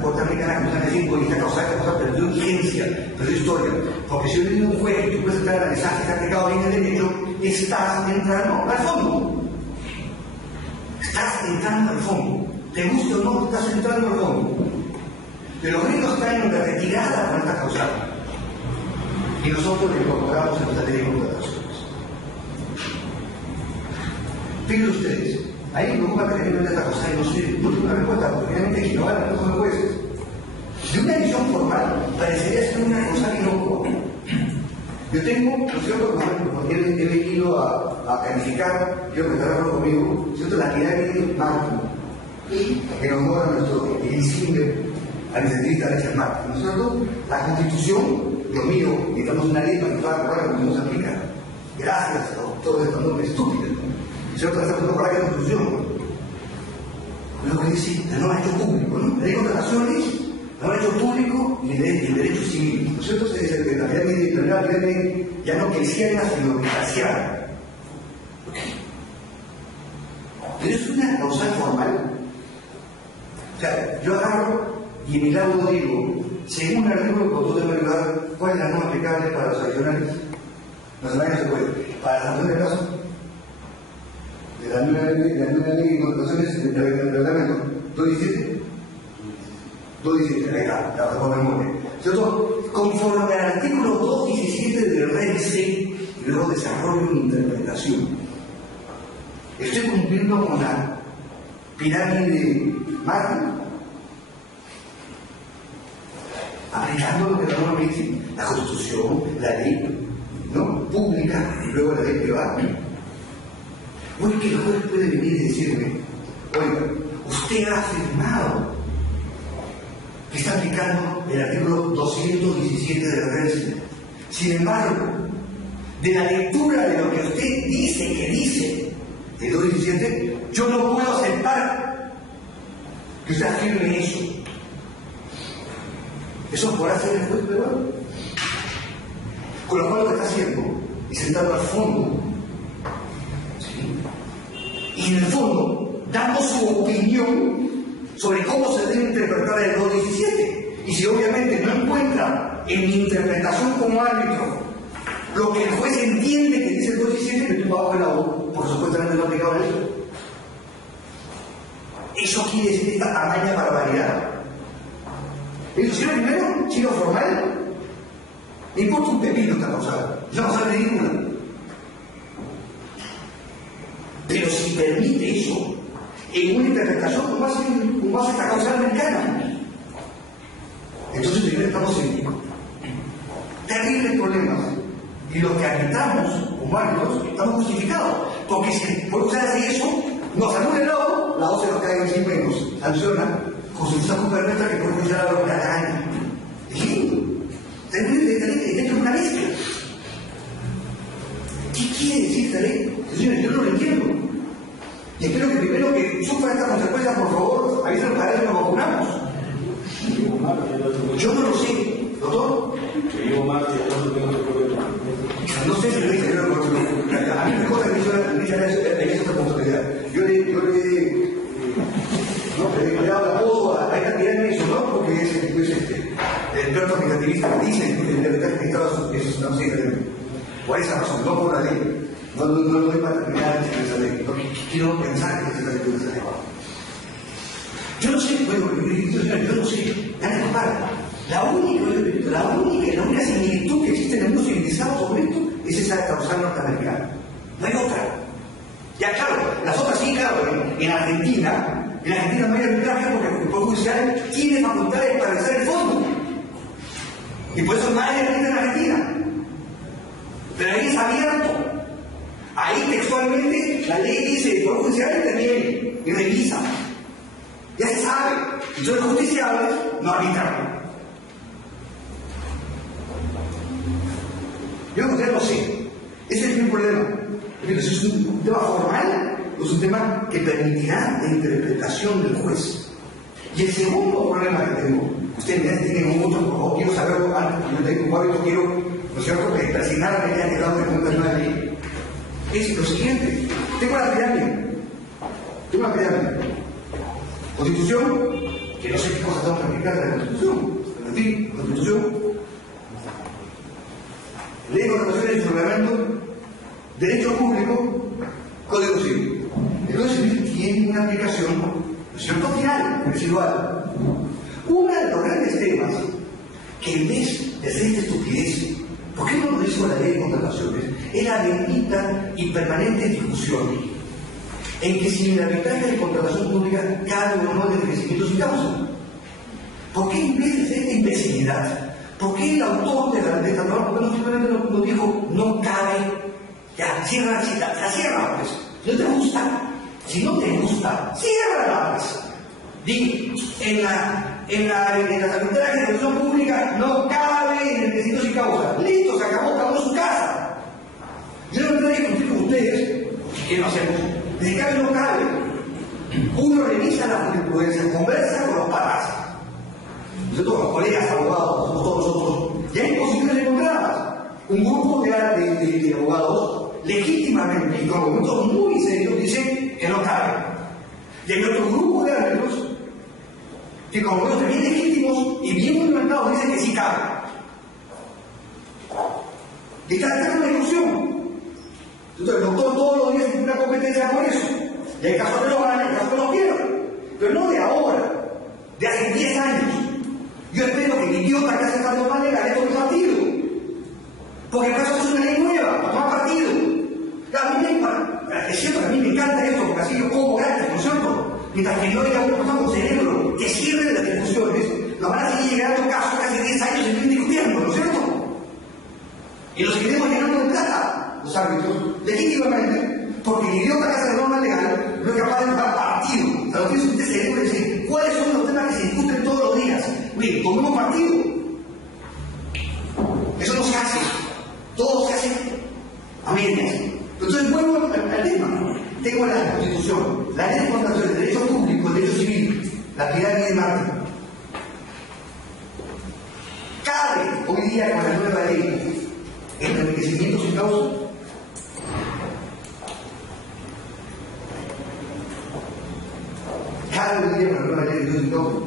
Corte Americana comienza a decir, oye, esta causa perdió vigencia, perdió historia, porque si hoy un juez tú puedes entrar a analizar si está aplicado bien el derecho, estás entrando al fondo. Estás entrando al fondo. Te guste o no, estás entrando al fondo. Pero los gringos están en una retirada con esta causa. Y nosotros lo incorporamos en nuestra ley de contrataciones. Fíjense ustedes, ahí me preocupa tremendamente esta cosa y no tengo una respuesta, porque realmente hay que innovar a los jueces. De una visión formal, parecería ser una cosa que no ocurre. Yo tengo, ¿no es cierto?, porque he venido a calificar, quiero que esté de acuerdo conmigo, ¿cierto?, la pirámide Martin, y que nos muestra nuestro insigne al incentivista Richard Martin, ¿no es cierto? La Constitución, Dios mío, necesitamos una ley para que pueda acordar cómo se aplica. Gracias a todos estos nombres estúpidos, ¿cierto? Esta es la Constitución. Lo que dice, no ha hecho público, ¿no? La ley de contrataciones no ha hecho público y el derecho civil, ¿no es cierto? Se dice que la pirámide ya no cristiana, sino cristiana. Pero es una causal formal. O sea, yo agarro y en mi lado digo, según el artículo del Código de Verdad, ¿cuál es la norma aplicable para los adicionales? Nacionales no se puede. Para la sanción de caso, de la nueva ley de contrataciones del reglamento 217, ahí está, la reforma de memoria. ¿Cierto? Conforme al artículo 217 del REC y luego desarrollo una interpretación. Estoy cumpliendo con la pirámide Martin, aplicando lo que la norma dice, la Constitución, la ley, ¿no?, pública y luego la ley privada. Hoy que el juez puede venir y decirme, oiga, usted ha afirmado que está aplicando el artículo 217 de la Renfe. Sin embargo, de la lectura de lo que usted dice que dice el 217, yo no puedo aceptar que usted afirme eso. Eso podrá hacer el juez peruano. Con lo cual lo que está haciendo es sentado al fondo, ¿sí? Y en el fondo, dando su opinión sobre cómo se debe interpretar el 217. Y si obviamente no encuentra en mi interpretación como árbitro lo que el juez entiende que dice el 217, me tumba bajo el agua, por supuestamente no aplicado a eso. Eso quiere decir esta tamaña barbaridad. ¿Eso primero? ¿Chino formal? Me importa un pepino esta cosa. Es una cosa ridícula. Pero si permite eso en una interpretación como hace esta causa americana, entonces primero estamos en terribles problemas. Y los que habitamos humanos estamos justificados. Porque si por usar así eso, nos anula el lado, la voz se nos cae encima y nos sanciona con su culpa nuestra que puede usar a lo que le da la gana. Es lindo. Esta es una mezcla. ¿Qué quiere decir esta ley? Señores, yo no lo entiendo. Y espero que primero que sufra esta consecuencia, por favor, avisen para eso, nos vacunamos. Yo no lo sé, doctor. No sé si lo dije yo, a mí me consta que es otra responsabilidad. Yo le he dado apodo a esta cantidad de eso, ¿no? Porque es el experto negativista que dice que interpretar que Estados Unidos no sirve. Por esa razón, no por la ley. No doy para terminar en esa ley, porque quiero pensar que es la ley de esa ley. Yo no sé, yo no sé, nadie lo para. La única similitud que existe en el mundo civilizado sobre esto es esa causal norteamericana. No hay otra. Ya claro, las otras sí, claro, en Argentina no hay arbitraje porque el Poder Judicial tiene facultades para realizar el fondo. Y por eso nadie arbitra en Argentina. Pero ahí es abierto. Ahí textualmente la ley dice, el Poder Judicial interviene y revisa. Ya se sabe. Y son los justiciables no arbitran. Yo no sé. Ese es un problema. Pero si es un tema formal, o es un tema que permitirá la interpretación del juez. Y el segundo problema que tengo, ustedes tienen otro, por favor, quiero saberlo antes, porque yo tengo un hábito, quiero, ¿no es cierto?, que persignarme que haya quedado de cuenta de una ley. Es lo siguiente. Tengo una pirámide. Constitución, que no sé qué cosas tengo que aplicar de la Constitución. En fin, Constitución. Ley de Constitución y su reglamento, Derecho Público, Código Civil. El Código Civil tiene una aplicación, ¿no es cierto?, final, residual. Uno de los grandes temas que en vez de hacer esta estupidez, ¿por qué no lo hizo la ley de contrataciones? Es la bendita y permanente discusión en que si en el arbitraje de contratación pública cabe o no de crecimiento sin causa. ¿Por qué en vez de hacer esta imbecilidad? ¿Por qué el autor de esta norma, porque no simplemente lo dijo, no cabe? Ya, cierra la cita, la cierra, pues. Si no te gusta, cierra, pues. Di, en la arbitraje de contratación pública no cabe en el crecimiento sin causa. Listo, se acabó su casa. Yo no tendré que discutir con ustedes, ¿qué no hacemos? De cabe no cabe. Uno revisa la jurisprudencia, conversa con los patas. Nosotros, los colegas abogados, somos todos nosotros, y hay posiciones encontradas. Un grupo de abogados, legítimamente y con argumentos muy serios, dicen que no cabe. Y hay otro grupo de árbitros que con argumentos bien legítimos y bien fundamentados dicen que sí cabe. Y está en una discusión. Entonces, el doctor todos los días tiene una competencia por eso. Y hay casos que lo ganan, hay casos que lo pierden. Pero no de ahora, de hace 10 años. Yo espero que el idiota que hace esta norma legal tome partido. Porque el caso es una ley nueva, no toma partido. Es cierto que a mí me encanta esto, porque así yo como gratis, ¿no es cierto? Mientras que no haya una persona con cerebro que sirve de las discusiones, nos van a seguir llegando casos que hace 10 años se vienen discutiendo, ¿no es cierto? Y los seguiremos llenando de plata, los árbitros, legítimamente, porque el idiota que hace la norma legal no es capaz de tomar partido. A lo que es usted cerebro y decir, ¿cuáles son los temas que se discuten todos los días? ¿Qué? Tomemos partido. Eso no se hace. Todo se hace a medias. Entonces vuelvo al tema. Tengo la Constitución, la ley de fundación, el derecho público, el derecho civil, la pirámide de Marte. ¿Cabe hoy día con la nueva ley el enriquecimiento sin causa? ¿Cabe hoy día con la nueva ley el sin causa?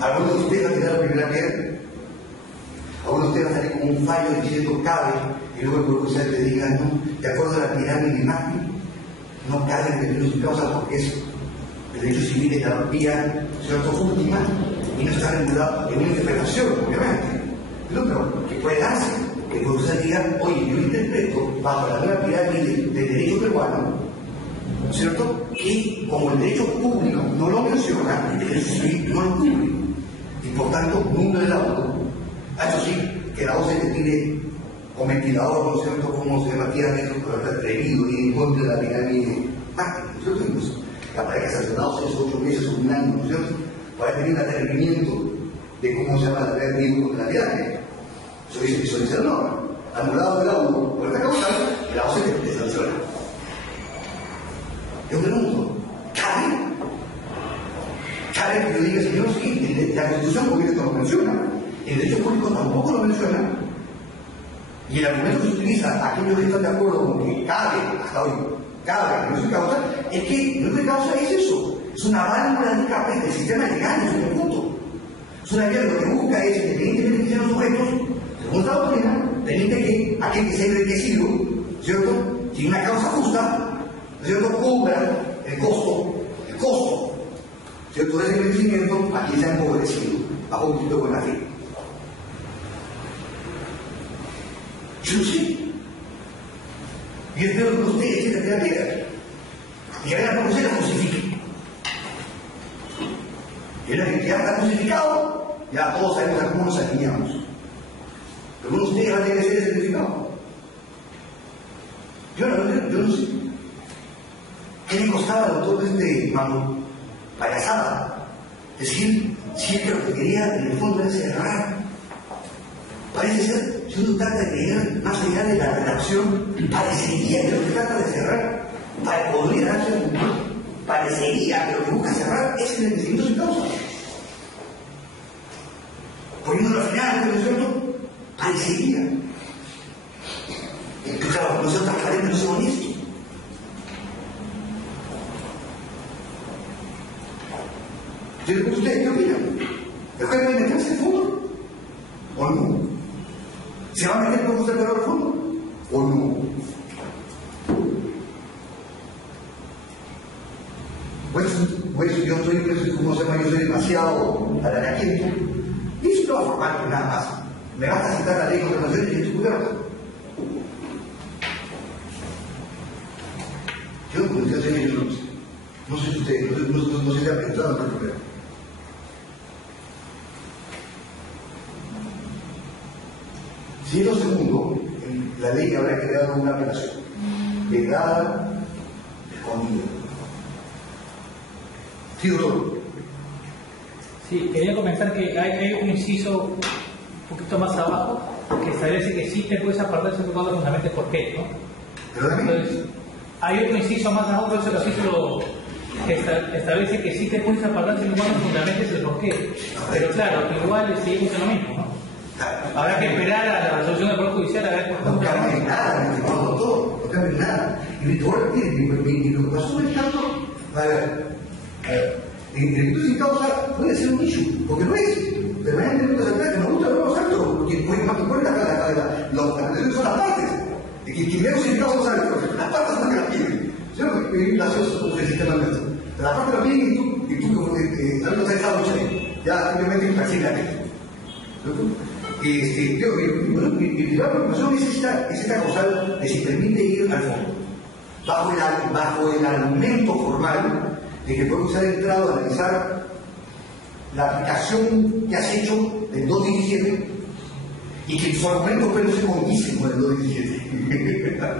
¿Alguno de ustedes va a tirar la primera piedra? ¿Alguno de ustedes va a salir con un fallo diciendo cabe? Y luego el profesor te diga, no, de acuerdo a la pirámide de Marte, no cabe el derecho sin causa porque es el derecho civil es la vía, ¿cierto?, última, y no está regulado en una interpretación, obviamente. Pero que puede darse, que el profesor diga, oye, yo interpreto bajo la nueva pirámide del derecho peruano, ¿cierto?, que como el derecho público no lo menciona, el derecho civil no lo cubre, y por tanto, mundo del auto. Eso sí, que la voz se le tire o ventilador, ¿no es cierto?, como se debatía dentro por el atrevido y en contra de la pirámide mágica, ¿no es cierto? Incluso la pareja sancionado 6 o 8 meses o un año, ¿no es cierto?, para tener un atrevimiento de cómo se llama la pirámide contra la pirámide. Eso dice la norma. Anulado el auto por esta causa, el auto se sanciona. Yo pregunto, ¿cabe? ¿Cabe que yo diga, señor, sí, la Constitución porque esto lo menciona? El derecho público tampoco lo menciona. Y el argumento que se utiliza, aquellos que están de acuerdo con que cabe, hasta hoy, cabe, que no se causa, es que no se causa es eso. Es una válvula de escape del sistema legal en su conjunto. Es una vía que lo que busca es, independientemente de que sean los sujetos, según la doctrina, permite que aquel que sea enriquecido, ¿cierto?, sin una causa justa, ¿cierto?, cubra el costo, ¿cierto?, de ese enriquecimiento a quien se ha empobrecido, bajo un principio de buena fe. Yo no sé. Y espero que ustedes se la piedra. Y que vean cómo se la justifique. Y es la que ya está justificado, ya todos sabemos a cómo nos alineamos. Pero uno de ustedes va a tener que ser certificado. Yo no sé. ¿Qué le costaba al autor de este payasada? Decir, si es que lo que quería en el fondo era cerrar. Parece ser, si uno trata de leer más allá de la redacción, parecería que lo que trata de cerrar, podría darse un punto, parecería que lo que busca cerrar es el enriquecimiento sin causa. Poniéndolo al final, ¿no es cierto? Parecería. Pero claro, no son transparentes, no son honestos. Yo le pregunto a ustedes, ¿qué opinan? ¿El juez debe meterse en fondo? ¿O no? ¿Se va a meter con usted al fondo? ¿O no? Pues yo soy demasiado alargamiento. Y eso no va a formar nada más. Me vas a citar la ley contra las leyes y estudiarla. Yo, como usted hace, yo no sé si usted, no sé si ha pensado en el problema. Si es lo segundo, la ley habrá creado una apelación vedada, escondida. ¿Sí, doctor? Sí, quería comentar que hay un inciso un poquito más abajo que establece que sí te puedes apartar de ese cuadro fundamentos por qué, ¿no? Entonces, hay otro inciso más abajo, ese capítulo que establece que sí te puedes apartar de ese cuadro fundamentos el por qué. Pero claro, igual seguimos en lo mismo, ¿no? Habrá que esperar a la resolución del Poder Judicial a ver cuánto. No cambia nada, mi estimado doctor, no cambia nada. Y mi preocupación es tanto, a ver, el delito sin causa puede ser un issue, porque no es permanentemente de que nos gusta ver los actos, porque más que ponen las condiciones son las partes. Y quien veo sin causa no sabe, las partes son las que las piden. ¿Cierto? Es gracioso el sistema nuestro. Las partes las piden y tú como que algo te ha dejado mucho ahí. Ya simplemente imparcialmente. Mi preocupación es esta causal de si permite ir al fondo, bajo el argumento formal de que podemos haber entrado a analizar la aplicación que has hecho del 217 y que su argumento puede ser condice con el 217.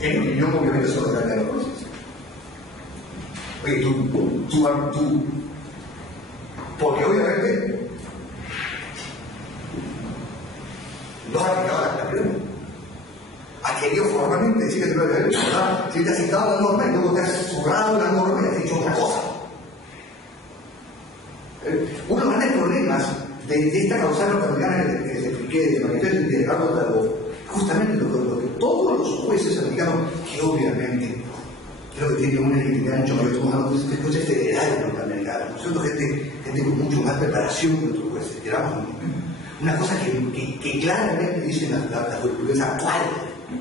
En mi opinión, obviamente, eso es la cosas. Oye, tú, porque obviamente no ha aplicado la clave. Ha querido formalmente decir que te lo había hecho, ¿verdad? Si te has citado la norma y luego te has zurrado la norma y has dicho otra cosa. Uno de los grandes problemas de esta causal norteamericana que se expliqué de manifiesto y de Carlos, justamente lo que todos los jueces americanos, que obviamente creo que tienen una legitimidad mucho mayor, estamos hablando de jueces federales norteamericanos, nosotros gente con mucho más preparación que otros jueces, digamos, una cosa que claramente dicen la jurisprudencia actual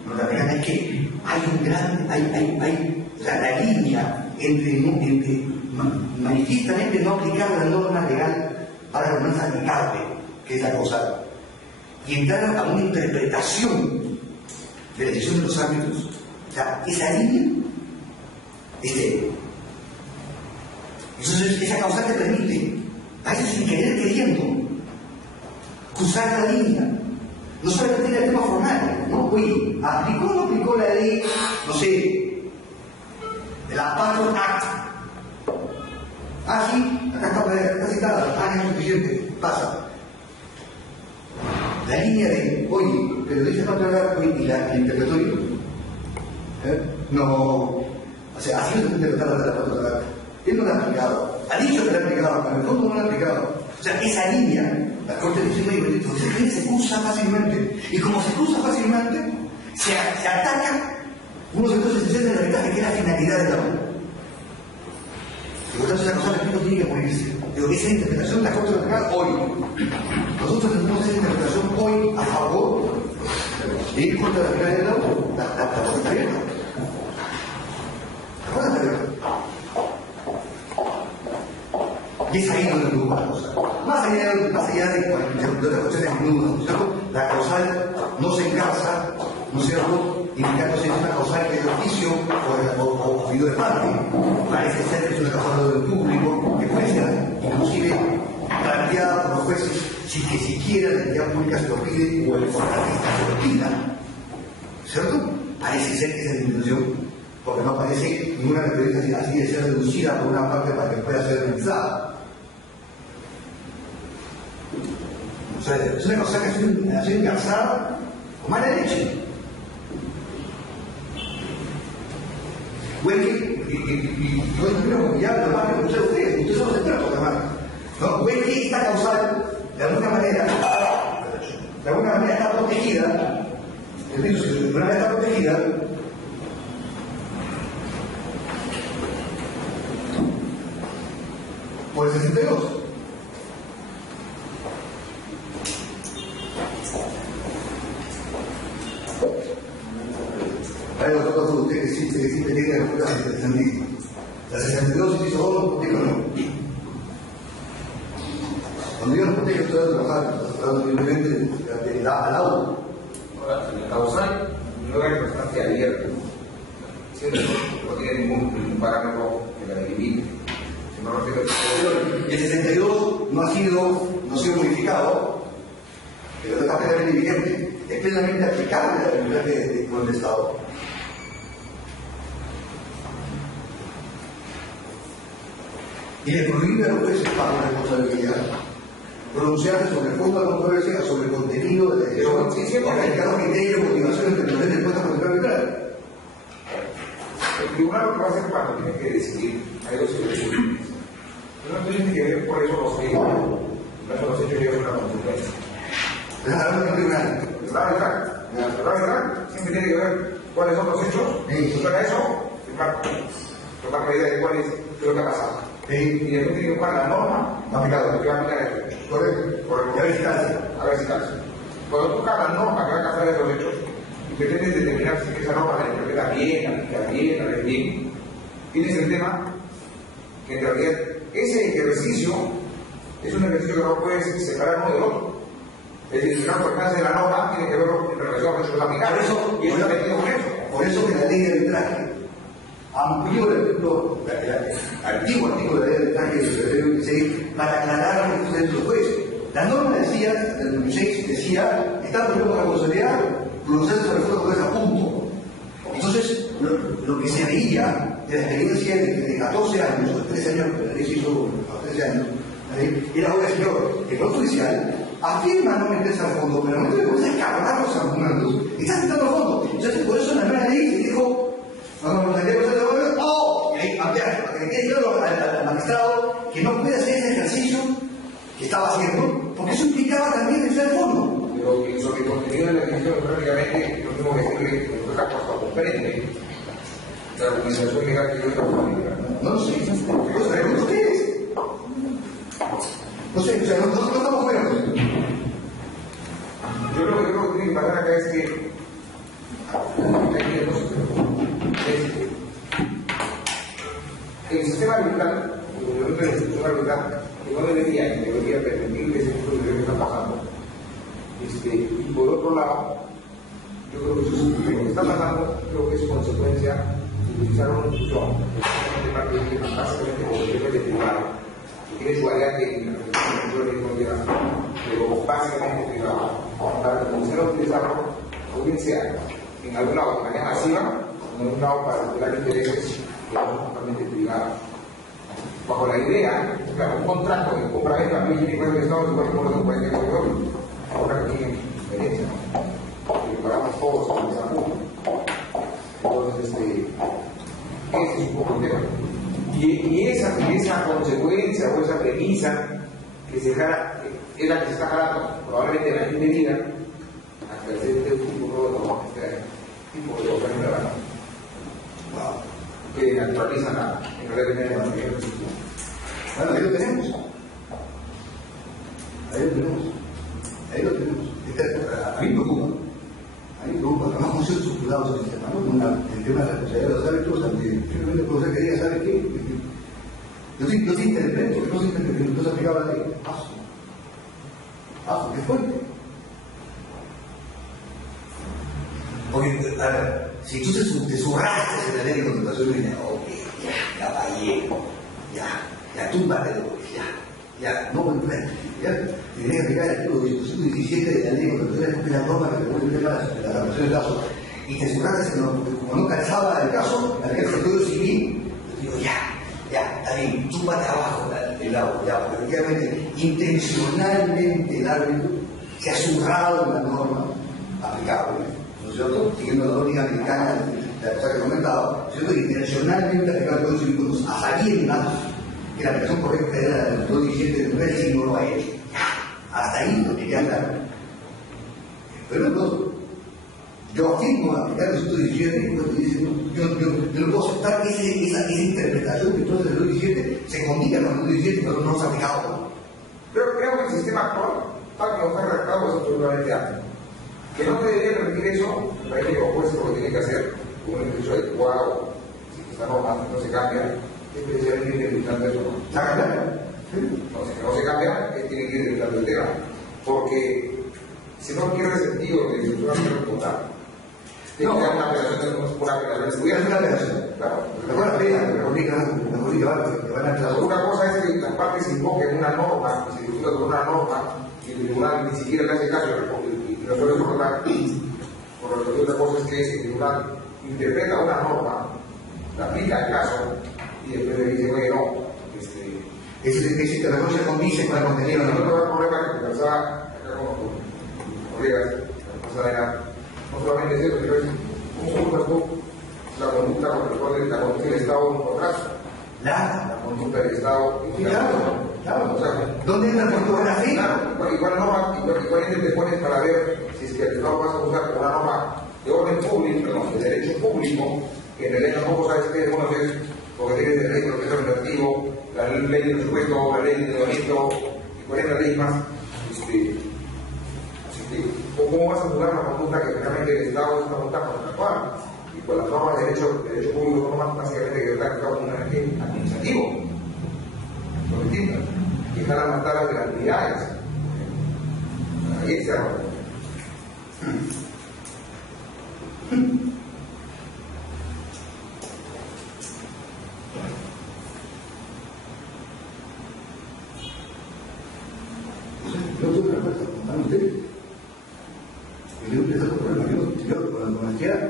norteamericana es que hay un gran, la línea entre manifiestamente no aplicar la norma legal para lo más aplicable, que es la causal, y entrar a una interpretación de la decisión de los árbitros. O sea, esa línea entonces esa causal te permite, a veces sin querer queriendo, cruzar la línea. No solamente el tema formal, ¿no? Oye, ¿aplicó o no aplicó la ley, no sé, de la Patriot Act? Ah, sí, acá está citada, es suficiente, pasa. La línea de, oye, pero dice Patriot Act y la interpretatorio, no, o sea, así no se puede interpretar la Patriot Act. Él no la ha aplicado, ha dicho que la ha aplicado, pero en el fondo no la ha aplicado. O sea, esa línea, la Corte dice, se cruza fácilmente. Y como se cruza fácilmente, se ataca unos entonces se centra en la verdad que es la finalidad de la ley. Y por tanto, esa cosa que no tiene que morirse. Digo, esa interpretación la Corte Nacional hoy. Nosotros tenemos esa interpretación hoy a favor de ir contra la finalidad de la ley. La cosa está abierta. La cosa está abierta. Y es ahí donde nos gusta la cosa. Más allá de las cuestiones nudas, ¿cierto? La causal no se encarza, ¿no es cierto? Indicándose es una causal que es de oficio o figura de parte. Parece ser que es una causal de orden público, que puede ser inclusive planteada por los jueces sin que siquiera la entidad pública se lo pide o el contratista se lo pida. ¿Cierto? Parece ser que esa es la intención, porque no aparece ninguna referencia así de ser reducida por una parte para que pueda ser realizada. O sea, es una cosa que ha sido engarzada con mala leche. Bueno, y yo creo que ya lo más que escuchar ustedes son los expertos además. ¿No? Ven que esta causal, de alguna manera está protegida, el virus de alguna manera está protegida, por el 62. Hay otro caso de usted que siempre tiene la cultura interesantísima. La 62 se hizo todo, digo no. Cuando yo no protege, estoy hablando simplemente al auto. Ahora, la causal no es bastante abierta. No tiene ningún parámetro que la delimite. Y el 62 no ha sido modificado, pero está plenamente vigente, es plenamente aplicable a la libertad del Estado. Y le prohíbe a los jueces para la responsabilidad pronunciarse sobre el fondo de la controversia, sobre el contenido de la decisión, aplicar los criterios, motivaciones que nos den en cuenta por el arbitral. El tribunal lo que va a hacer cuando tiene que decidir, hay dos situaciones. No tiene que ver por eso los hechos. Por eso los hechos llevan una consecuencia. El tribunal. El arbitral siempre tiene que ver cuáles son los hechos. Y para eso, tomar medida de cuál es lo que ha pasado. Y después tiene que buscar la norma aplicada, que va a aplicar el hecho. Correcto. A ver si calza. Cuando buscas la norma que va a casar esos hechos, y pretendes determinar si esa norma la interpreta bien, aplica bien, la lee bien, tienes el tema que en realidad ese ejercicio es un ejercicio que no puedes separar uno del otro. Es decir, el alcance de la norma tiene que verlo en relación a los hechos aplicables. Y eso está metido con eso. Por eso que la ley de arbitraje amplió el antiguo artículo de la ley de arbitraje del 2016 para aclarar lo que sucede en los jueces. La norma decía, del 2006, decía, está prohibido la responsabilidad, pronunciarse sobre el fondo de juez a punto. Entonces, lo que se veía de la experiencia de 14 años, o 13 años, que la ley se hizo a los 13 años, era, oiga, señor, el Poder Judicial afirma no meterse al fondo, pero no te puedes escapar los argumentos y estás entrando al fondo. Entonces, por eso la nueva ley se dijo, cuando nos saquemos de ¡oh! Y ahí ampliar, para que quede claro al magistrado que no puede hacer ese ejercicio que estaba haciendo, porque eso implicaba también entrar al fondo. Pero sobre el contenido de la decisión, prácticamente, lo mismo que decirle que nuestro caso hasta comprende la argumentación legal que yo está pública. No lo sé, lo sabemos ustedes. No sé, o sea, no estamos fuera. Yo creo que tiene que pasar acá es que el sistema arbitral, el sistema arbitral, que no debería permitir ese tipo de que está pasando. Y por otro lado, yo creo que eso es, lo que está pasando, creo que es consecuencia de utilizar una institución, básicamente por el jefe de privado, que tiene su área técnica, pero básicamente privado, para comenzar a utilizarlo, o bien sea en algún lado de manera masiva, o en algún lado para regular intereses que son totalmente privados. Bajo la idea, claro, un contrato de compra-venta, no tiene cuenta de Estado, igual como los de 48 euros. Ahora que tienen diferencia, que pagamos todos con esa multa. Entonces, ese es un poco el tema. Y esa consecuencia o esa premisa que se jala, es la que se está jalando, probablemente la medida, hasta el siguiente futuro de este tipo de oferta que naturalizan en realidad de la mayoría. Bueno, ahí lo tenemos. Ahí lo tenemos. A mí me preocupa. Además, hemos sido estructurados en el sistema, ¿no? El tema de la responsabilidad de los árbitros, simplemente el profesor quería saber qué. Yo te interpreto, que no se aplicaba la ley. Qué fuerte. Porque, a ver, si tú te zurraste en la ley de contratación de dinero, ok, ya, caballero, ya, túmbate, ya, no comprende, ya, tendría que aplicar el artículo 217 de la ley de contratación de la norma que regula el tema de la adaptación del caso, y te zurraste, porque como no calzaba el caso, la ley del Código Civil, yo digo, ya, está bien, túmbate abajo el agua, ya, porque efectivamente, intencionalmente el árbitro se ha zurrado en la norma aplicable, ¿no es cierto? Siguiendo la lógica americana de la cosa que he comentado, ¿no es cierto? Intencionalmente aplicar el Código Civil a sabiendas que la aplicación correcta era del 217 del 9 y no lo ha hecho. Hasta ahí lo quería aclarar. Pero no, yo afirmo aplicar el 217 y yo no puedo aceptar esa interpretación que entonces el 217 se combina con el 217 y no se ha aplicado. Pero creo que el sistema actual, tal como está redactado, es absolutamente amplio. Que no te debería permitir eso, me parece que opuesto lo que tiene que hacer con un ejercicio adecuado, si esta norma no se cambia, es precisamente evitando eso. ¿Se ha cambiado? Entonces, que no se cambia, tiene que ir evitando el tema. Porque si no pierde sentido de estructura total, tiene que haber una apelación, una apelación. Una apelación. Claro. Recuerda la política que van a aclarar. Una cosa es que las partes invoquen una norma, se discuta con una norma, y el tribunal ni siquiera le hace caso y no suele soportar. Por otra cosa es que el tribunal interpreta una norma, la aplica al caso, y después le dice, oye, no. Ese que no se condice con el contenido. El problema que conversaba acá con los colegas, la cosa era, no solamente es eso, sino es cómo juzgas tú la conducta con la conducta del Estado en un contrato. La conducta del Estado. Claro. O sea, ¿dónde entra la fotografía? Claro, igual norma, igual te pones para ver si es que el Estado vas a usar una norma de orden público, de derecho público, que en realidad tampoco sabes qué es, bueno, es porque tienes derecho, que es administrativo, la ley de presupuesto, la ley de delito, y 40 leyes más. ¿Cómo vas a juzgar una conducta que realmente el Estado es una conducta contractual? Y con las normas de derecho público, normas básicamente que están como un agente administrativo. Son distintas. Que están las matas de las actividades. Ahí se arma. Yo tuve una respuesta, contaron ustedes. Yo empecé a problema. Yo con la universidad,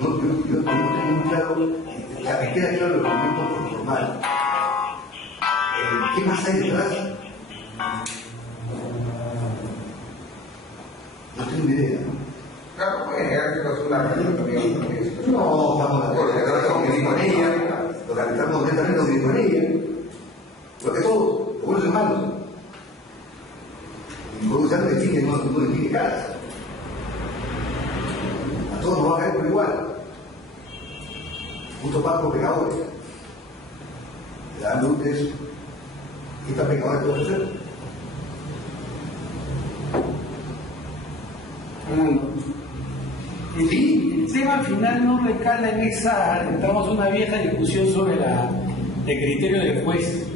yo tengo muy claro, me queda claro normal. ¿Qué más hay detrás? No tengo ni idea. Claro, puede llegar que es una realidad también. No, estamos de acuerdo, estamos que con ella, lo que estamos directamente que con ella, porque todo, los buenos hermanos. Y puedo usar decir que no le tiene caras. A todos nos va a caer por igual. Justo para los pecadores. Le dan luces. ¿Qué tan pecadores pueden ser? El tema al final no recala en esa, entramos a una vieja discusión sobre el criterio del juez.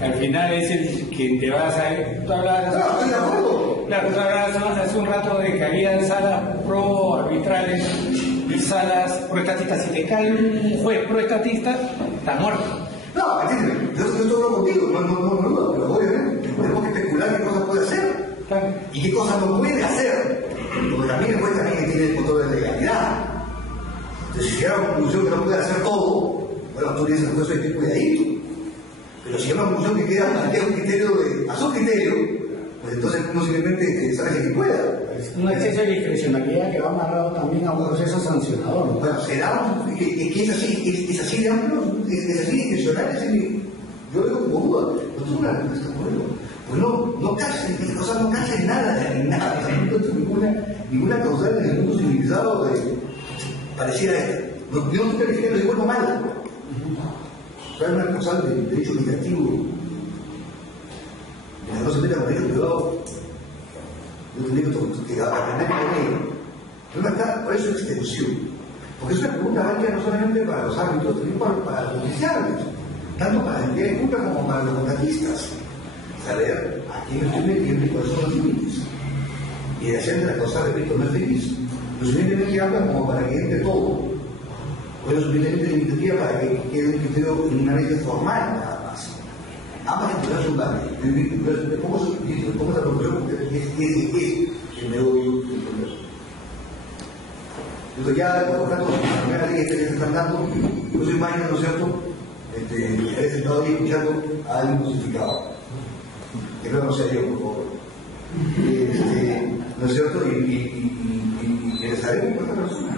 Al final es el que te vas a... Tú hablabas, no, estoy de acuerdo. Claro, tú hablabas hace un rato de que había salas pro arbitrales y salas proestatistas. Si te cae un juez proestatista, está muerto. No, entiéndeme, yo estoy todo contigo, no, pero obviamente tenemos que especular qué cosas puede hacer y qué cosas no puede hacer, porque también el juez también tiene el punto de legalidad. Entonces, si llega a la conclusión que no puede hacer todo, bueno, tú le dices al juez que cuidadito, pero si llega a la conclusión que queda un criterio a su criterio, pues entonces uno simplemente sabe que pueda. Un exceso de discrecionalidad que va amarrado también a un proceso sancionador, ¿no? Bueno, será que es así de amplio, es así de discrecional, yo digo como duda, no tengo una respuesta por ello. Pues no casen nada de nada, no tengo ninguna causal en el mundo civilizado pareciera esta. Yo no estoy calificando de bueno o malo. Hay una causal de derecho negativo. Que no se meta con ellos, cuidado. Yo tengo que aprender con ello. No está por eso extensión. Porque es una pregunta válida no solamente para los árbitros, también para los judiciales, tanto para la entidad pública como para los contratistas. Saber a quién estoy metiendo y cuáles son los límites. Y de hacer de la cosa, repito, no es feliz. Lo suficientemente habla como para que entre todo. O lo suficientemente limitativa para que quede un criterio en una ley formal, nada más. Ambas entidades son válidas. Le pongo esa proposición porque es el meollo del problema. Entonces ya, por lo tanto, la primera ley que se están dando, yo soy mañana, ¿no es cierto? He sentado ahí escuchando a alguien crucificado. Que no sea yo, por favor. ¿No es cierto? Y les haré con esta persona.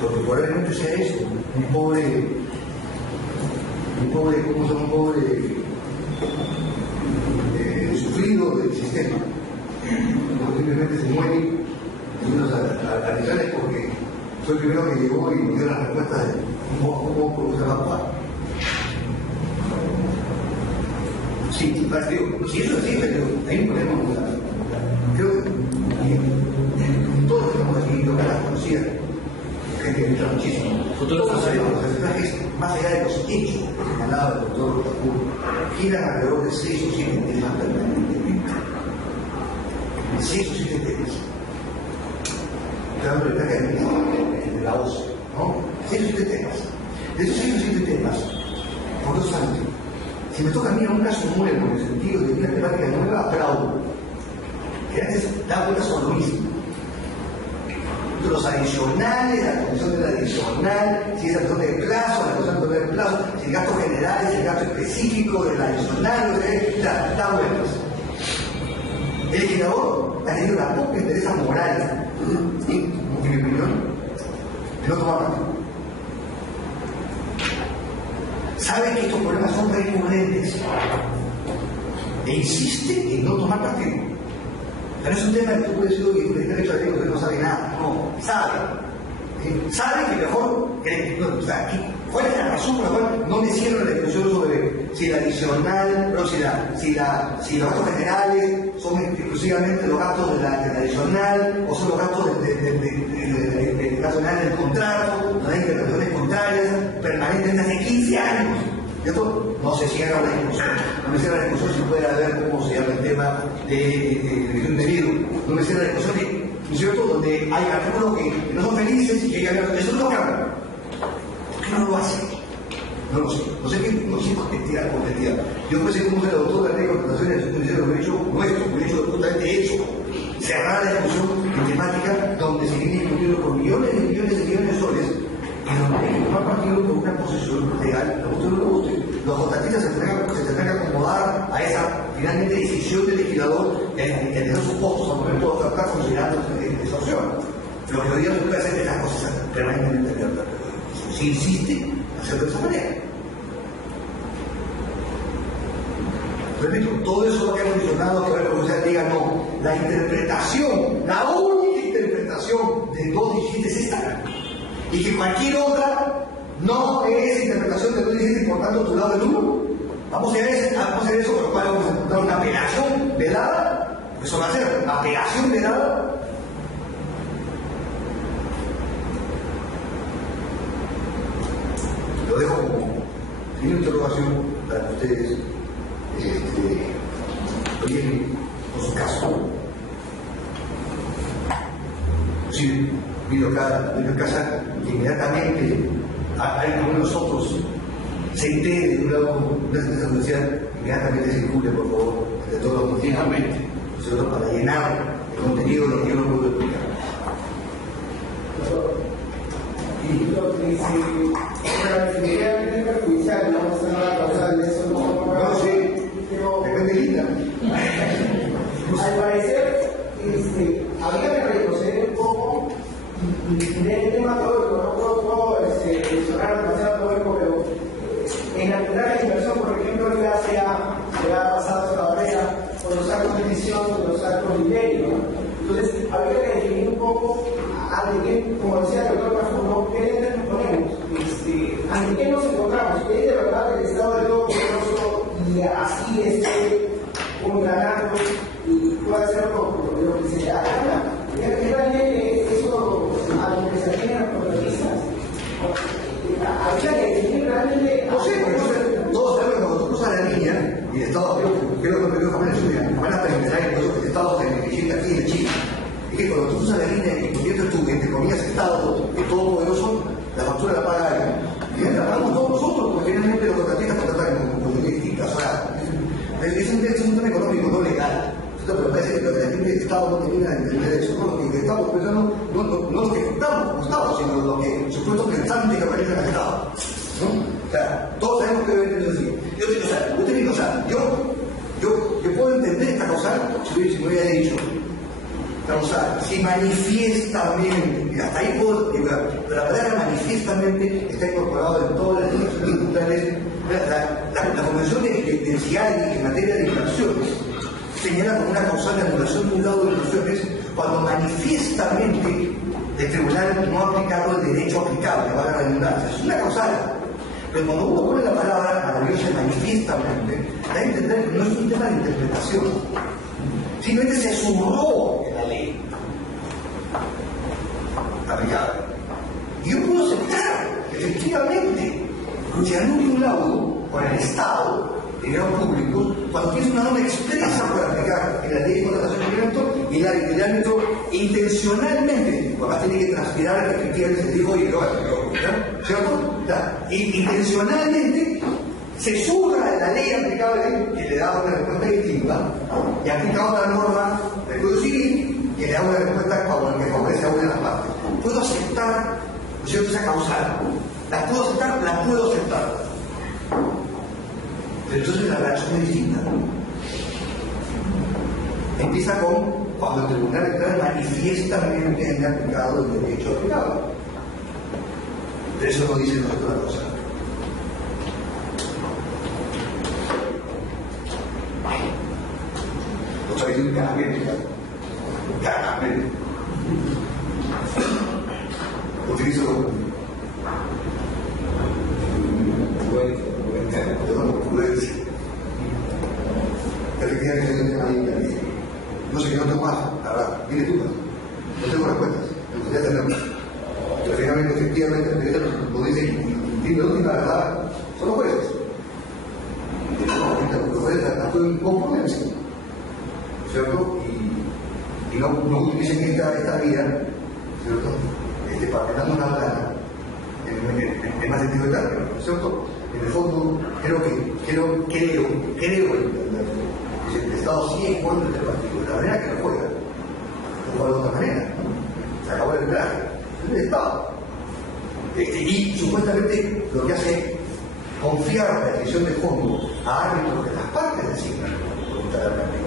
Porque probablemente sea eso, un pobre, ¿cómo se llama? Un pobre sufrido del sistema. Porque simplemente se muere en unos arbitrales porque fue el primero que llegó y nos dio las respuestas de cómo se va a actuar. Sí, digo, si eso existe, pero hay un problema con creo que todos estamos aquí, yo que la conocía, gente que entra muchísimo. Todos sabemos los mensajes, más allá de los hechos que señalaba el doctor Rotacur, giran alrededor de 6 o 7 temas permanentemente. 6 o 7 temas. Estoy dando el ataque de la OCE, ¿no? 6 o 7 temas. De esos 6 o 7 temas, por 2 años, si me toca a mí un caso nuevo, en el sentido de una temática nueva, aplaudo. Que antes da vueltas sobre lo mismo. Los adicionales, la comisión de la adicional, si es la comisión de plazo, la comisión de plazo, si el gasto general es el gasto específico del adicional, da vueltas. El legislador ha tenido una poca interés moral, en mi opinión, de no tomar partido. Sabe que estos problemas son recurrentes e insiste en no tomar partido. Pero es un tema que tú puedes decir que el derecho a Dios que no sabe nada. No, sabe. Sabe que mejor, ¿cuál es la razón por la cual no le cierran la discusión sobre si el adicional, pero si los gastos generales son exclusivamente los gastos de la adicional o son los gastos del gasto general del contrato, no hay intervenciones contrarias permanentes desde hace 15 años? ¿Cierto? No se cierra la discusión. No me cierra la discusión si puede haber, cómo se llama el tema de debido. No me cierra la discusión, ¿no es cierto?, donde hay artículos que no son felices y que hay eso no cambia. ¿Por qué no lo hace? No lo sé. No sé qué tirar por mentira. Yo puedo decir cómo se adoptó la ley de contrataciones del Ministerio de Derecho nuestro, un hecho totalmente hecho. Cerrar la discusión en temática donde se viene discutiendo por millones y millones de soles y donde hay que tomar partido por una el de sus costos al momento está considerando esa opción. Lo que hoy día se puede hacer es las cosas permanentemente abiertas. Si insiste, hacerlo de esa manera. Repito, todo eso lo que hemos mencionado, que ahora la profesora diga no. La interpretación, la única interpretación de 2.17 es esta. Y que cualquier otra no es interpretación de 2.17 y por tanto tu lado del 1. Vamos a hacer eso, por lo cual vamos a encontrar una apelación velada. Eso va a ser una apelación velada. Lo dejo como primera interrogación para que ustedes oyen con su caso. Sí, vino acá a casa y inmediatamente alguno de nosotros se entere de un lado de esa universidad, inmediatamente circule, por favor, de todos los continuamente, nosotros para llenar el contenido de lo que yo no puedo explicar. Y lo que dice, la definitivamente es perjudicial, no vamos a hacer nada causal de eso, no sé, pero depende de Linda. Al parecer, había que retroceder un poco y tener el tema todo, no puedo mencionar demasiado todo esto, pero en la primera inversión, por ejemplo, ya se ha pasado esa barrera con los actos de emisión, con los actos de imperio, ¿no? Entonces, habría que definir un poco ante qué, como decía el doctor Cafuno, qué lentes nos ponemos, ante qué nos encontramos, es de verdad el estado de todo poderoso y así ganando y puede hacer lo que se haga. ¿Es realmente eso a lo que se atienden los protagonistas? Habría que definir realmente. No sé, todos sabemos que cuando tú cruzas la línea y el Estado, creo que jamás en su vida, van a pensar en el Estado que dirigente aquí de Chile. Es que cuando tú cruzas la línea y conviertes tu, entre comillas, Estado en todopoderoso, la factura la paga alguien. Y la pagamos todos nosotros, porque finalmente los contratistas contratan con distintas. O sea, es un tema económico, no legal. Pero parece que la gente del Estado no tenía que entender eso, no lo que estamos pensando, no lo que ejecutamos como Estado, sino lo que supuesto pensante que aparece en el Estado. ¿No? O sea, todos sabemos que debe tener así. Yo puedo entender esta cosa si me hubiera dicho. O sea, si manifiestamente, y hasta ahí puedo llegar, pero la palabra manifiestamente está incorporado en todas las legislaciones culturales. La Convención de Densidad en materia de inversiones señala como una causal de anulación de un lado de inversiones cuando manifiestamente el tribunal no ha aplicado el derecho aplicable, va a la redundancia. Es una causal. Pero cuando uno pone la palabra maravillosa manifiestamente, da a entender que no es un tema de interpretación. Simplemente se subrogó en la ley aplicable. Y yo puedo aceptar que efectivamente se anule un laudo por el Estado, dinero público, cuando tienes una norma expresa para aplicar en la ley de contratación de alimentos y el ámbito intencionalmente, porque tiene que transpirar que efectivamente se dijo y ¿cierto? Intencionalmente se surra en la ley aplicable que le da una respuesta distinta y aplica otra norma del Código Civil que le da una respuesta que favorece a una de las partes. Puedo aceptar, ¿no es cierto?, esa causal. ¿La puedo aceptar? La puedo aceptar. Pero entonces la relación es distinta. Empieza con cuando el tribunal electoral manifiestamente haya aplicado el derecho aplicado. Pero eso no dice nosotros la cosa. Otra vez claramente. Utilizo no sé qué no tengo más, la verdad, dile tú, no tengo respuestas, me gustaría tenerlas. Pero finalmente, efectivamente, lo dicen, y la verdad, son los jueces. Los jueces actúan con prudencia, ¿cierto? Y no utilicen esta vía, ¿cierto? Para que damos una plana, en más sentido de término, ¿cierto? En el fondo, creo el Estado sigue jugando este partido, de la manera que lo juega, no juega de otra manera, se acabó el traje, es el Estado. Y supuestamente lo que hace es confiar la decisión de fondo a árbitros que las partes designan,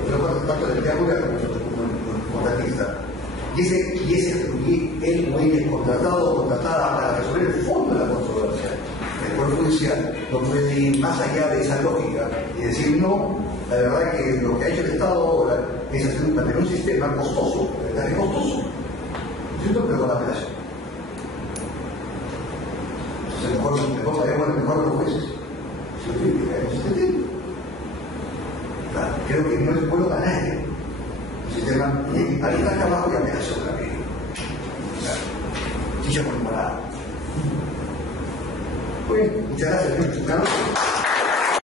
Yo cuando tanto del teatro como contratista, y él o ella es contratado o contratada para resolver el fondo de la controversia. El Poder Judicial no puede ir más allá de esa lógica y decir no, la verdad que lo que ha hecho el Estado ahora es mantener un sistema costoso, ¿verdad? Es costoso. ¿Cierto? Pero con la apelación. Entonces mejor los jueces. Creo que no es bueno para nadie. El sistema, ahí está acá abajo y apelación también. Chicha por morada. Bueno, muchas gracias.